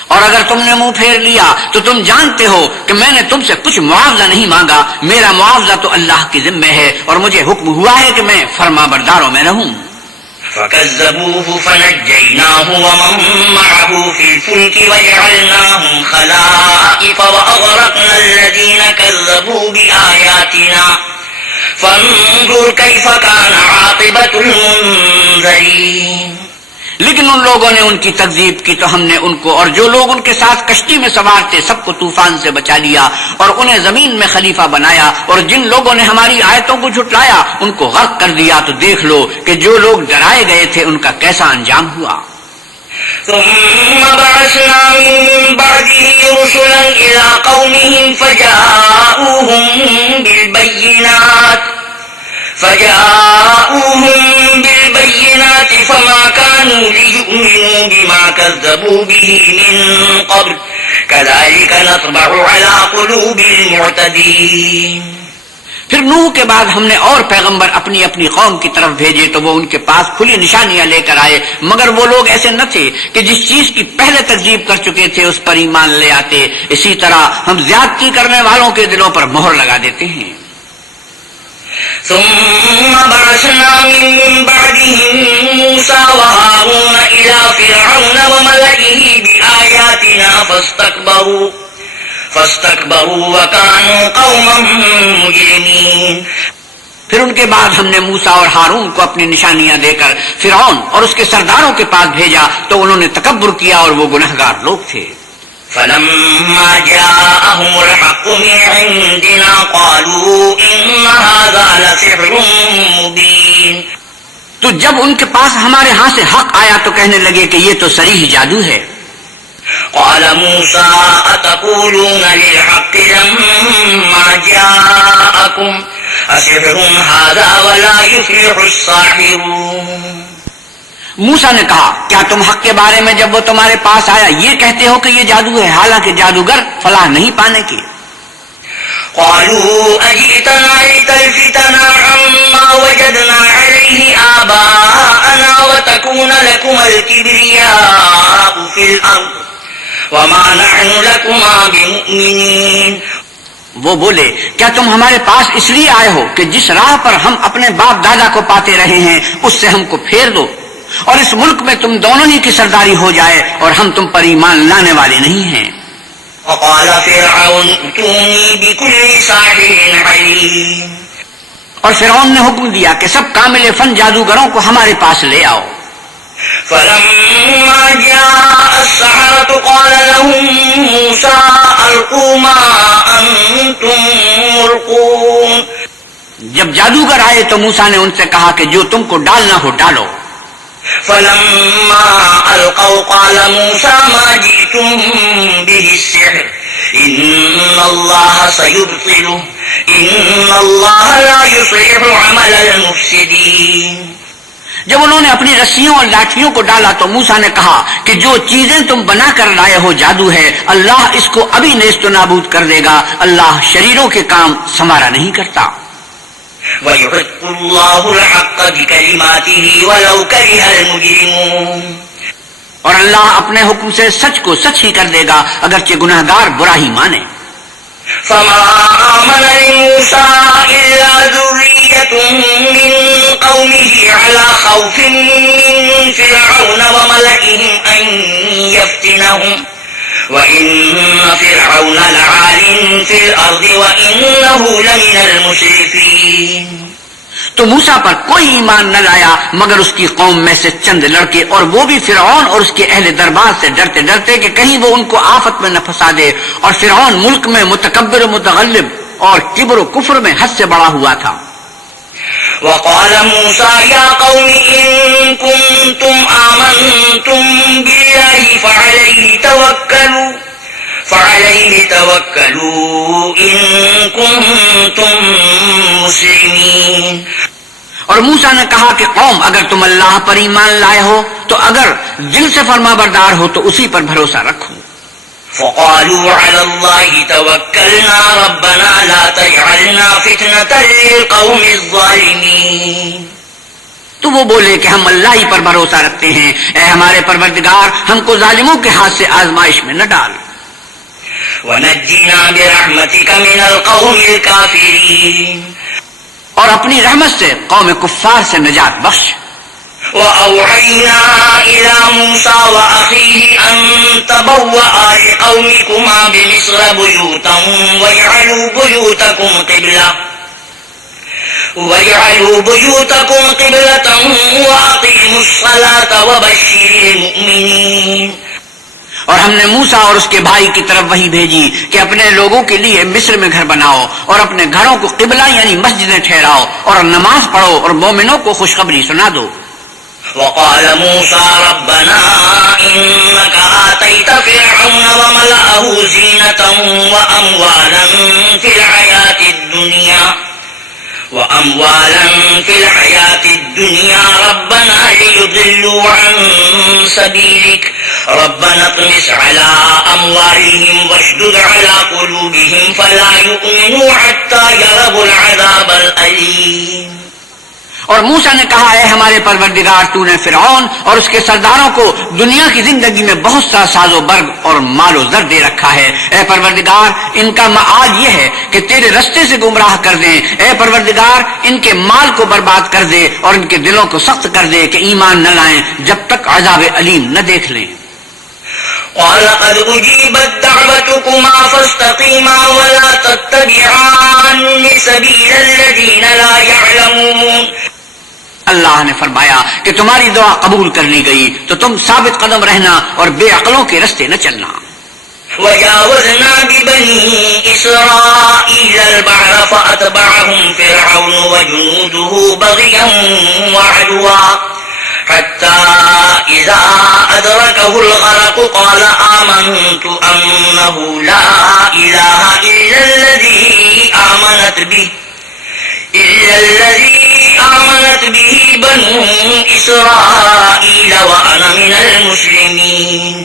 اور اگر تم نے منہ پھیر لیا تو تم جانتے ہو کہ میں نے تم سے کچھ معاوضہ نہیں مانگا. میرا معاوضہ تو اللہ کے ذمہ ہے اور مجھے حکم ہوا ہے کہ میں فرما برداروں میں رہوں. فَكَذَّبُوهُ فَنَجَّيْنَاهُ وَمَن مَّعَهُ فِي الْفُلْكِ وَجَعَلْنَاهُمْ خَلَائِفَ وَأَغْرَقْنَا الَّذِينَ كَذَّبُوا بِآيَاتِنَا فَانظُرْ كَيْفَ كَانَ عَاقِبَةُ الْمُنذَرِينَ. لیکن ان لوگوں نے ان کی تکذیب کی تو ہم نے ان کو اور جو لوگ ان کے ساتھ کشتی میں سوار تھے سب کو طوفان سے بچا لیا اور انہیں زمین میں خلیفہ بنایا. اور جن لوگوں نے ہماری آیتوں کو جھٹلایا ان کو غرق کر دیا. تو دیکھ لو کہ جو لوگ ڈرائے گئے تھے ان کا کیسا انجام ہوا. ثم بعثنا من بعده رسلا إلى قومهم فجاءوهم بالبينات فما كانوا ليؤمنوا بما كذبوا به من قبل كذلك نطبع على قلوب المعتدين. پھر نوح کے بعد ہم نے اور پیغمبر اپنی اپنی قوم کی طرف بھیجے تو وہ ان کے پاس کھلی نشانیاں لے کر آئے، مگر وہ لوگ ایسے نہ تھے کہ جس چیز کی پہلے تکذیب کر چکے تھے اس پر ایمان لے آتے. اسی طرح ہم زیادتی کرنے والوں کے دلوں پر مہر لگا دیتے ہیں. ثم بعثنا من بعدهم موسى وهارون إلى فرعون وملئه بآياتنا فاستكبروا وكانوا قوما مجرمين. پھر ان کے بعد ہم نے موسیٰ اور ہارون کو اپنی نشانیاں دے کر فرعون اور اس کے سرداروں کے پاس بھیجا تو انہوں نے تکبر کیا اور وہ گنہگار لوگ تھے. فلما جاءهم الحق من عندنا قالوا إن هذا لسحر مبين. تو جب ان کے پاس ہمارے ہاں سے حق آیا تو کہنے لگے کہ یہ تو صریح جادو ہے. قال موسى أتقولون للحق لما جاءكم أسحر هذا ولا يفلح الساحرون. موسیٰ نے کہا کیا تم حق کے بارے میں جب وہ تمہارے پاس آیا یہ کہتے ہو کہ یہ جادو ہے حالانکہ جادوگر فلاح نہیں پانے کے. قالوا أجئتنا لتلفتنا عما وجدنا عليه آباءنا وتكون لكما الكبرياء في الأرض وما نحن لكما بمؤمنين. وہ بولے کیا تم ہمارے پاس اس لیے آئے ہو کہ جس راہ پر ہم اپنے باپ دادا کو پاتے رہے ہیں اس سے ہم کو پھیر دو اور اس ملک میں تم دونوں ہی کی سرداری ہو جائے اور ہم تم پر ایمان لانے والے نہیں ہیں. وقال فرعون ائتوني بكل ساحر عليم. اور فرعون نے حکم دیا کہ سب کامل فن جادوگروں کو ہمارے پاس لے آؤ. فلما جاء السحرة قال لهم موسى ألقوا ما أنتم ملقون. جب جادوگر آئے تو موسیٰ نے ان سے کہا کہ جو تم کو ڈالنا ہو ڈالو. فلما ألقوا قال موسى ما جئتم به السحر إن الله سيبطله إن الله لا يصلح عمل المفسدين. جب انہوں نے اپنی رسیوں اور لاٹھیوں کو ڈالا تو موسیٰ نے کہا کہ جو چیزیں تم بنا کر لائے ہو جادو ہے اللہ اس کو ابھی نیست و نابود کر دے گا. اللہ شریروں کے کام سنوارا نہیں کرتا. وَيُحِقُّ اللَّهُ الْحَقَّ بِكَلِمَاتِهِ وَلَوْ كَرِهَ الْمُجْرِمُونَ. اور اللہ اپنے حکم سے سچ کو سچ ہی کر دے گا اگرچہ گناہگار برا ہی مانے. فما آمن لموسى إلا ذرية من قومه على خوف من فرعون وملئهم أن يفتنهم وإن فرعون لعال في الأرض وإنه لمن المسرفين. تو موسیٰ پر کوئی ایمان نہ لایا مگر اس کی قوم میں سے چند لڑکے اور وہ بھی فرعون اور اس کے اہل دربار سے ڈرتے ڈرتے کہ کہیں وہ ان کو آفت میں نہ پھنسا دے. اور فرعون ملک میں متکبر و متغلب اور کبر و کفر میں حد سے بڑا ہوا تھا. وقال موسى يا قوم إن كنتم آمنتم بالله فعليه توكلوا إن كنتم مسلمين. اور موسیٰ نے کہا کہ قوم اگر تم اللہ پر ایمان لائے ہو تو اگر دل سے فرما بردار ہو تو اسی پر بھروسہ رکھو. فقالوا على الله توكلنا ربنا لا تجعلنا فتنة للقوم الظالمين. تو وہ بولے کہ ہم اللہ ہی پر بھروسہ رکھتے ہیں اے ہمارے پروردگار ہم کو ظالموں کے ہاتھ سے آزمائش میں نہ ڈال. ونجنا برحمتك من القوم الكافرين. اور اپنی رحمت سے قوم کفار سے نجات بخش. وأوحينا إلى موسى وأخيه أن تبوأ لقومكما بمصر بيوتا واجعلوا بيوتكم قبلة وأقيموا الصلاة وبشر المؤمنين. اور ہم نے موسیٰ اور اس کے بھائی کی طرف وہی بھیجی کہ اپنے لوگوں کے لیے مصر میں گھر بناؤ اور اپنے گھروں کو قبلہ یعنی مسجدیں ٹھہراؤ اور نماز پڑھو اور مومنوں کو خوشخبری سنا دو. وقال موسى ربنا إنك آتيت فرعون وملأه زينة وأموالا في الحياة الدنيا ربنا ليضلوا عن سبيلك ربنا اطمس على أموالهم واشدد على قلوبهم فلا يؤمنوا حتى يروا العذاب الأليم. اور موسیٰ نے کہا اے ہمارے پروردگار تو نے فرعون اور اس کے سرداروں کو دنیا کی زندگی میں بہت سا ساز و برگ اور مال و زر دے رکھا ہے، اے پروردگار ان کا معاد یہ ہے کہ تیرے رستے سے گمراہ کر دیں، اے پروردگار ان کے مال کو برباد کر دے اور ان کے دلوں کو سخت کر دے کہ ایمان نہ لائیں جب تک عذاب علیم نہ دیکھ لیں۔ قال قد أجيبت دعوتكما فاستقيما ولا تتبعان سبيل الذين لا يعلمون۔ اللہ نے فرمایا کہ تمہاری دعا قبول کر لی گئی تو تم ثابت قدم رہنا اور بے عقلوں کے رستے نہ چلنا۔ وجاوزنا ببني إسرائيل البحر فأتبعهم فرعون وجنوده بغيا وعدوا حتى إذا أدركه الغرق قال آمنت أنه لا إله إلا الذي آمنت به بنو إسرائيل وأنا من المسلمين۔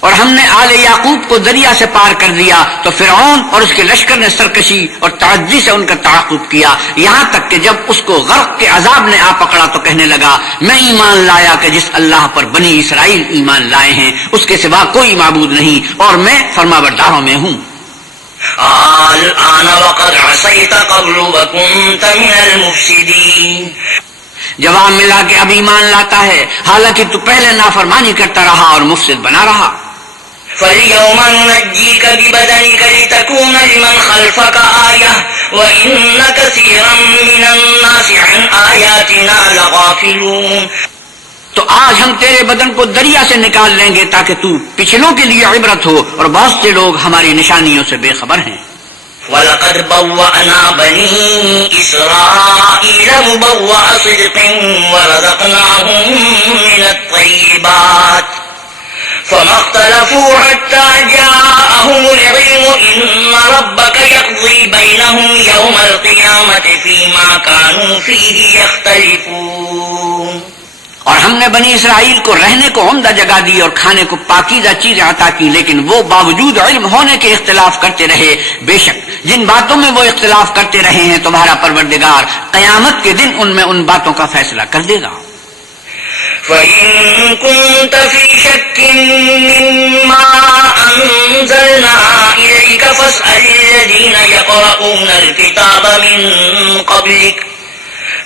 اور ہم نے آل یعقوب کو دریا سے پار کر دیا تو فرعون اور اس کے لشکر نے سرکشی اور تعدی سے ان کا تعاقب کیا، یہاں تک کہ جب اس کو غرق کے عذاب نے آ پکڑا تو کہنے لگا میں ایمان لایا کہ جس اللہ پر بنی اسرائیل ایمان لائے ہیں اس کے سوا کوئی معبود نہیں اور میں فرمانبرداروں میں ہوں۔ الآن وقد عصيت قبل وكنت من المفسدين۔ جواب ملا کہ اب ایمان لاتا ہے حالانکہ تو پہلے نافرمانی کرتا رہا اور مفسد بنا رہا۔ فَالْيَوْمَ نُنَجِّيكَ بِبَدَنِكَ لِتَكُونَ لِمَنْ خَلْفَكَ آيَةً وَإِنَّ كَثِيرًا مِنَ النَّاسِ عَنْ آيَاتِنَا لَغَافِلُونَ۔ تو آج ہم تیرے بدن کو دریا سے نکال لیں گے تاکہ تو پچھلوں کے لیے عبرت ہو، اور بہت سے لوگ ہماری نشانیوں سے بے خبر ہیں۔ وَلَقَدْ بَوَّأْنَا بَنِي إِسْرَائِيلَ مُبَوَّأَ صِدْقٍ وَرَزَقْنَاهُم مِّنَ الطَّيِّبَاتِ فَمَا اخْتَلَفُوا حَتَّى جَاءَهُمُ الْعِلْمُ إِنَّ رَبَّكَ يَقْضِي بَيْنَهُمْ يَوْمَ الْقِيَامَةِ فِيمَا كَانُوا فِيهِ يَخْتَلِفُونَ۔ اور ہم نے بنی اسرائیل کو رہنے کو عمدہ جگہ دی اور کھانے کو پاکیزہ چیزیں عطا کی، لیکن وہ باوجود علم ہونے کے اختلاف کرتے رہے۔ بے شک جن باتوں میں وہ اختلاف کرتے رہے ہیں تمہارا پروردگار قیامت کے دن ان میں ان باتوں کا فیصلہ کر دے گا۔ فَإِن كُنتَ فِي شَكٍّ مِّمَّا أَنزَلْنَا إِلَيْكَ فَاسْأَلِ الَّذِينَ يَقْرَؤُونَ الْكِتَابَ مِن قَبْلِكَ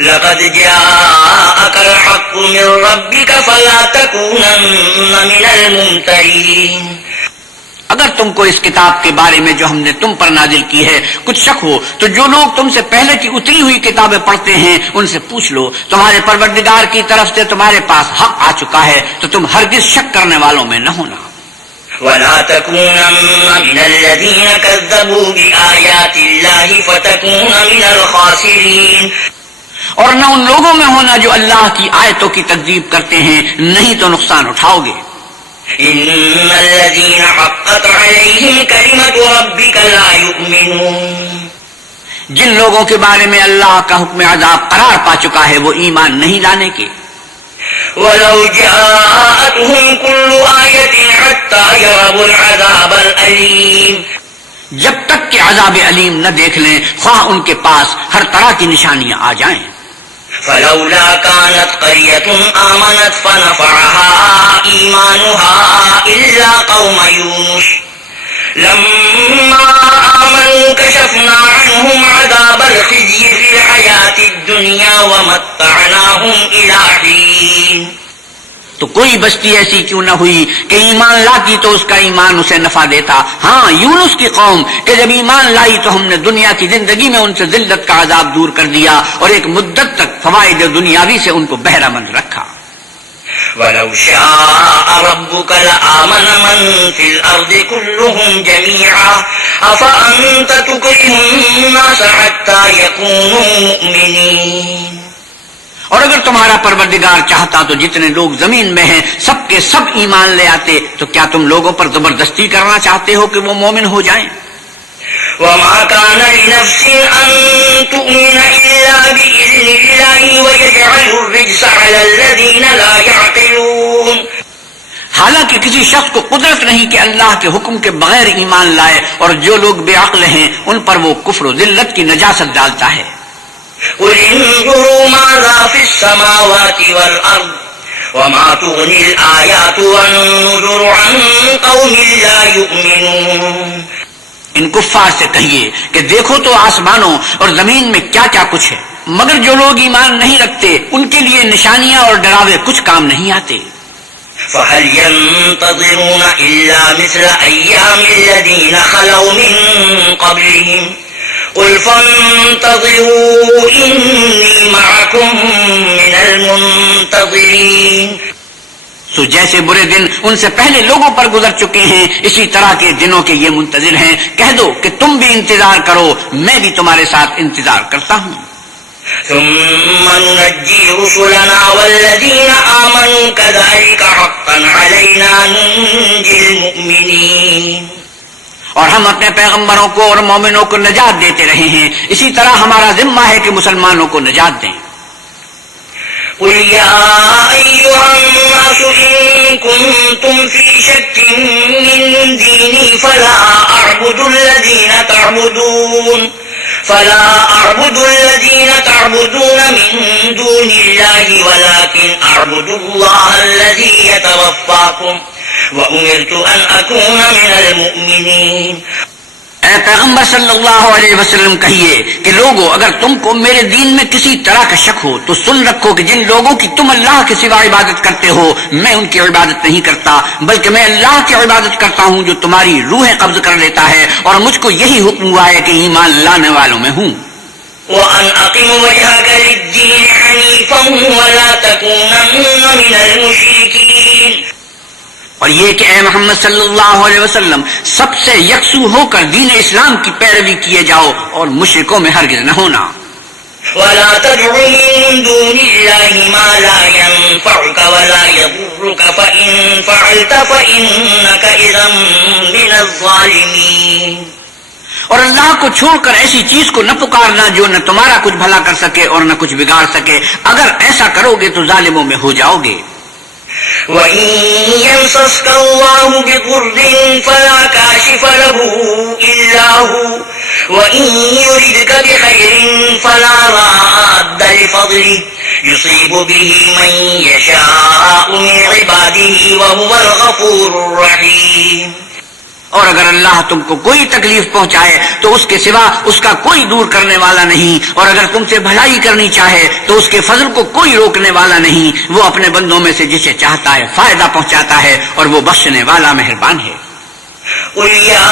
لقد جاءك الحق من ربك فلا تكونن من الممترين۔ اگر تم کو اس کتاب کے بارے میں جو ہم نے تم پر نازل کی ہے کچھ شک ہو تو جو لوگ تم سے پہلے کی اتری ہوئی کتابیں پڑھتے ہیں ان سے پوچھ لو، تمہارے پروردگار کی طرف سے تمہارے پاس حق آ چکا ہے تو تم ہرگز شک کرنے والوں میں نہ ہونا۔ ولا تكونن من الذين كذبوا بآيات الله فتكون من الخاسرين۔ اور نہ ان لوگوں میں ہونا جو اللہ کی آیتوں کی تکذیب کرتے ہیں، نہیں تو نقصان اٹھاؤ گے۔ ان الذين حقت عليهم كلمة ربك لا يؤمنون۔ جن لوگوں کے بارے میں اللہ کا حکم عذاب قرار پا چکا ہے وہ ایمان نہیں لانے کے۔ ولو جاءتهم كل آية حتى يروا العذاب الأليم۔ جب تک کہ عذاب علیم نہ دیکھ لیں خواہ ان کے پاس ہر طرح کی نشانیاں آ جائیں۔ فلولا كانت قرية آمنت فنفعها إيمانها إلا قوم يونس لما آمنوا كشفنا عنهم عذاب الخزي في الحياة الدنيا ومتعناهم إلى حين۔ تو کوئی بستی ایسی کیوں نہ ہوئی کہ ایمان لاتی تو اس کا ایمان اسے نفع دیتا۔ ہاں یونس کی قوم کہ جب ایمان لائی تو ہم نے دنیا کی زندگی میں ان سے ذلت کا عذاب دور کر دیا اور ایک مدت تک فوائد دنیاوی سے ان کو بہرہ مند رکھا۔ وَلَوْ شَاءَ رَبُّكَ لَآمَنَ مَن فِي الْأَرْضِ كُلُّهُمْ جَمِيعًا أَفَأَنتَ تُكْرِهُ النَّاسَ حَتَّى يَكُونُوا مُؤْمِنِينَ۔ اور اگر تمہارا پروردگار چاہتا تو جتنے لوگ زمین میں ہیں سب کے سب ایمان لے آتے، تو کیا تم لوگوں پر زبردستی کرنا چاہتے ہو کہ وہ مومن ہو جائیں؟ وَمَا كَانَ لِنَفْسٍ أَن تُؤْمِنَ إِلَّا بِإِذْنِ اللَّهِ وَيَجْعَلُ الرِّجْسَ عَلَى الَّذِينَ لَا يَعْقِلُونَ۔ حالانکہ کسی شخص کو قدرت نہیں کہ اللہ کے حکم کے بغیر ایمان لائے، اور جو لوگ بے عقل ہیں ان پر وہ کفر و ذلت کی نجاست ڈالتا ہے۔ قل انظروا ماذا في السماوات والأرض وما تغني الآيات والنذر عن قوم لا يؤمنون. ان کفار سے کہیے کہ دیکھو تو آسمانوں اور زمین میں کیا کیا کچھ ہے، مگر جو لوگ ایمان نہیں رکھتے ان کے لیے نشانیاں اور ڈراوے کچھ کام نہیں آتے. فهل ينتظرون إلا مثل أيام الذين خلوا من قبلهم قل فانتظروا إني معكم من المنتظرين. سو جیسے برے دن ان سے پہلے لوگوں پر گزر چکے ہیں اسی طرح کے دنوں کے یہ منتظر ہیں. کہہ دو کہ تم بھی انتظار کرو، میں بھی تمہارے ساتھ انتظار کرتا ہوں. ثم ننجي رسلنا والذين آمنوا كذلك حقا علينا ننجي المؤمنين. اور ہم اپنے پیغمبروں کو اور مومنوں کو نجات دیتے رہے ہیں، اسی طرح ہمارا ذمہ ہے کہ مسلمانوں کو نجات دیں. قل يا أيها الناس إن كنتم في شك من ديني فلا أعبد الذين تعبدون من دون الله ولكن أعبد الله الذي يتوفاكم وأمرت أن أكون من المؤمنين. اے پیغمبر صلی اللہ علیہ وسلم کہیے کہ لوگو اگر تم کو میرے دین میں کسی طرح کا شک ہو تو سن رکھو کہ جن لوگوں کی تم اللہ کے سوا عبادت کرتے ہو میں ان کی عبادت نہیں کرتا، بلکہ میں اللہ کی عبادت کرتا ہوں جو تمہاری روح قبض کر لیتا ہے، اور مجھ کو یہی حکم ہوا ہے کہ ایمان لانے والوں میں ہوں. وَأَنْ أَقِمْ وَجْهَكَ لِلدِّينِ حَنِيفًا وَلَا تَكُونَنَّ مِنَ الْمُشْرِكِينَ. اور یہ کہ اے محمد صلی اللہ علیہ وسلم سب سے یکسو ہو کر دین اسلام کی پیروی کیے جاؤ اور مشرکوں میں ہرگز نہ ہونا. وَلَا تَدْعُ مِن دُونِ اللَّهِ مَا لَا يَنفَعُكَ وَلَا يَضُرُّكَ فَإِن فَعَلْتَ فَإِنَّكَ إِذًا مِنَ الظَّالِمِينَ. اور اللہ کو چھوڑ کر ایسی چیز کو نہ پکارنا جو نہ تمہارا کچھ بھلا کر سکے اور نہ کچھ بگاڑ سکے، اگر ایسا کرو گے تو ظالموں میں ہو جاؤ گے. وَإِن يَمْسَسْكَ اللَّهُ بِضُرٍّ فَلَا كَاشِفَ لَهُ إِلَّا هُوَ وَإِن يُرِدْكَ بِخَيْرٍ فَلَا رَادَّ لِفَضْلِهِ يُصِيبُ بِهِ مَن يَشَاءُ مِنْ عِبَادِهِ وَهُوَ الْغَفُورُ الرَّحِيمُ. اور اگر اللہ تم کو کوئی تکلیف پہنچائے تو اس کے سوا اس کا کوئی دور کرنے والا نہیں، اور اگر تم سے بھلائی کرنی چاہے تو اس کے فضل کو کوئی روکنے والا نہیں. وہ اپنے بندوں میں سے جسے چاہتا ہے فائدہ پہنچاتا ہے اور وہ بخشنے والا مہربان ہے. قل يا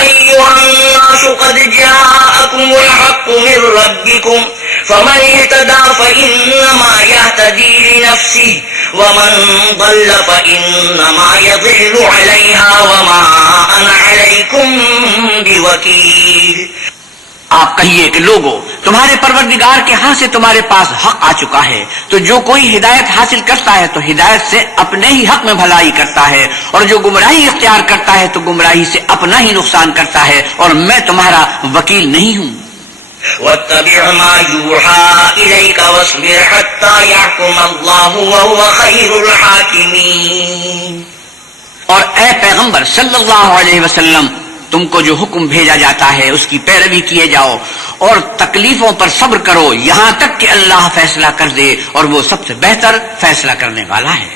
أيها الناس قد جاءكم الحق من ربكم فمن اهتدى فإنما يهتدي لنفسه ومن ضل فإنما يضل عليها وما أنا عليكم بوكيل. آپ کہیے کہ لوگو تمہارے پروردگار کے ہاں سے تمہارے پاس حق آ چکا ہے، تو جو کوئی ہدایت حاصل کرتا ہے تو ہدایت سے اپنے ہی حق میں بھلائی کرتا ہے، اور جو گمراہی اختیار کرتا ہے تو گمراہی سے اپنا ہی نقصان کرتا ہے، اور میں تمہارا وکیل نہیں ہوں. واتبع ما يوحى إليك واصبر حتى يحكم الله وهو خير الحاكمين. اور اے پیغمبر صلی اللہ علیہ وسلم تم کو جو حکم بھیجا جاتا ہے اس کی پیروی کیے جاؤ اور تکلیفوں پر صبر کرو یہاں تک کہ اللہ فیصلہ کر دے، اور وہ سب سے بہتر فیصلہ کرنے والا ہے.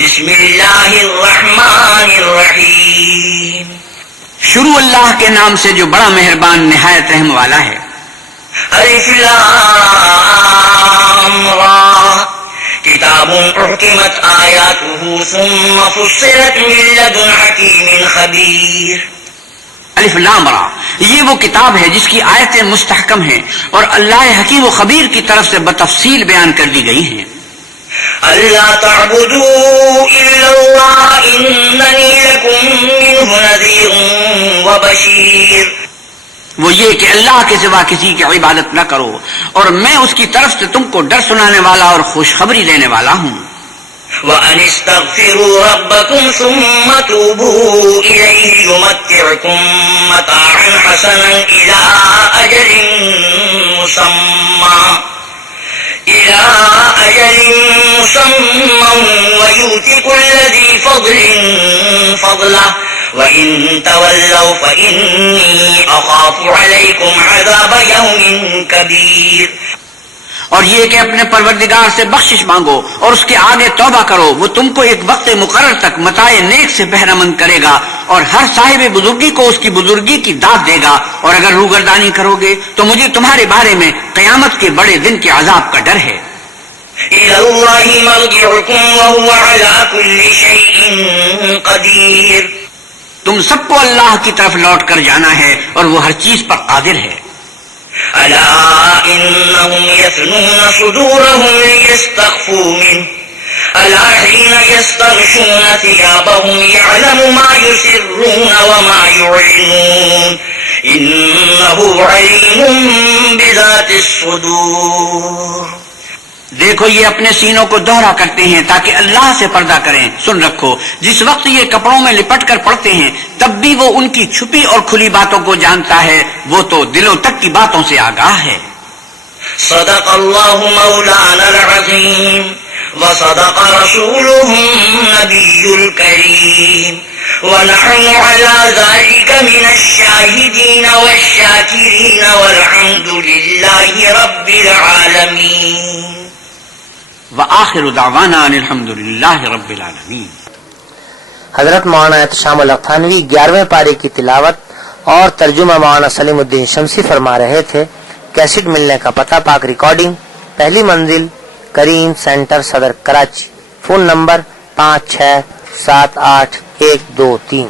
بسم اللہ الرحمن الرحیم. شروع اللہ کے نام سے جو بڑا مہربان نہایت رحم والا ہے. الف لام را کتاب احکمت آیاتہ ثم فصلت من لدن حکیم خبیر. الف لام را یہ وہ کتاب ہے جس کی آیتیں مستحکم ہیں اور اللہ حکیم و خبیر کی طرف سے بتفصیل بیان کر دی گئی ہیں. اللہ تعبدوا الا اللہ اننی لکم منہ نذیر و بشیر. وہ یہ کہ اللہ کے سوا کسی کی عبادت نہ کرو اور میں اس کی طرف سے تم کو ڈر سنانے والا اور خوشخبری دینے والا ہوں. وَأَنِ اسْتَغْفِرُوا رَبَّكُمْ ثُمَّ تُوبُوا إِلَيْهِ يُمَتِّعْكُمْ مَتَاعًا حَسَنًا إِلَىٰ أَجَلٍ مُّسَمًّى إلى أجل مسمى ويؤت كل ذي فضل فضله وإن تولوا فإني أخاف عليكم عذاب يوم كبير. اور یہ کہ اپنے پروردگار سے بخشش مانگو اور اس کے آگے توبہ کرو، وہ تم کو ایک وقت مقرر تک متاع نیک سے بہرہ مند کرے گا اور ہر صاحب بزرگی کو اس کی بزرگی کی داد دے گا. اور اگر روگردانی کرو گے تو مجھے تمہارے بارے میں قیامت کے بڑے دن کے عذاب کا ڈر ہے. إلى الله مرجعكم وهو على كل شيء قدير. تم سب کو اللہ کی طرف لوٹ کر جانا ہے اور وہ ہر چیز پر قادر ہے. ألا إنهم يثنون صدورهم ليستخفوا منه ألا حين يستغشون ثيابهم يعلم ما يسرون وما يعلنون إنه عليم بذات الصدور. دیکھو یہ اپنے سینوں کو دوہرا کرتے ہیں تاکہ اللہ سے پردہ کریں. سن رکھو جس وقت یہ کپڑوں میں لپٹ کر پڑتے ہیں تب بھی وہ ان کی چھپی اور کھلی باتوں کو جانتا ہے، وہ تو دلوں تک کی باتوں سے آگاہ ہے. صدق اللہ مولانا العظیم وصدق رسوله النبی الکریم ونحن على ذلك من الشاہدین والشاکرین والحمد للہ رب العالمین. وآخر دعوانا ان الحمد للہ رب العالمین. حضرت مولانا احتشام الافغانوی 11ویں پارے کی تلاوت اور ترجمہ مولانا سلیم الدین شمسی فرما رہے تھے. کیسٹ ملنے کا پتہ: پاک ریکارڈنگ، پہلی منزل، کریم سینٹر، صدر کراچی. Phone number 56781223.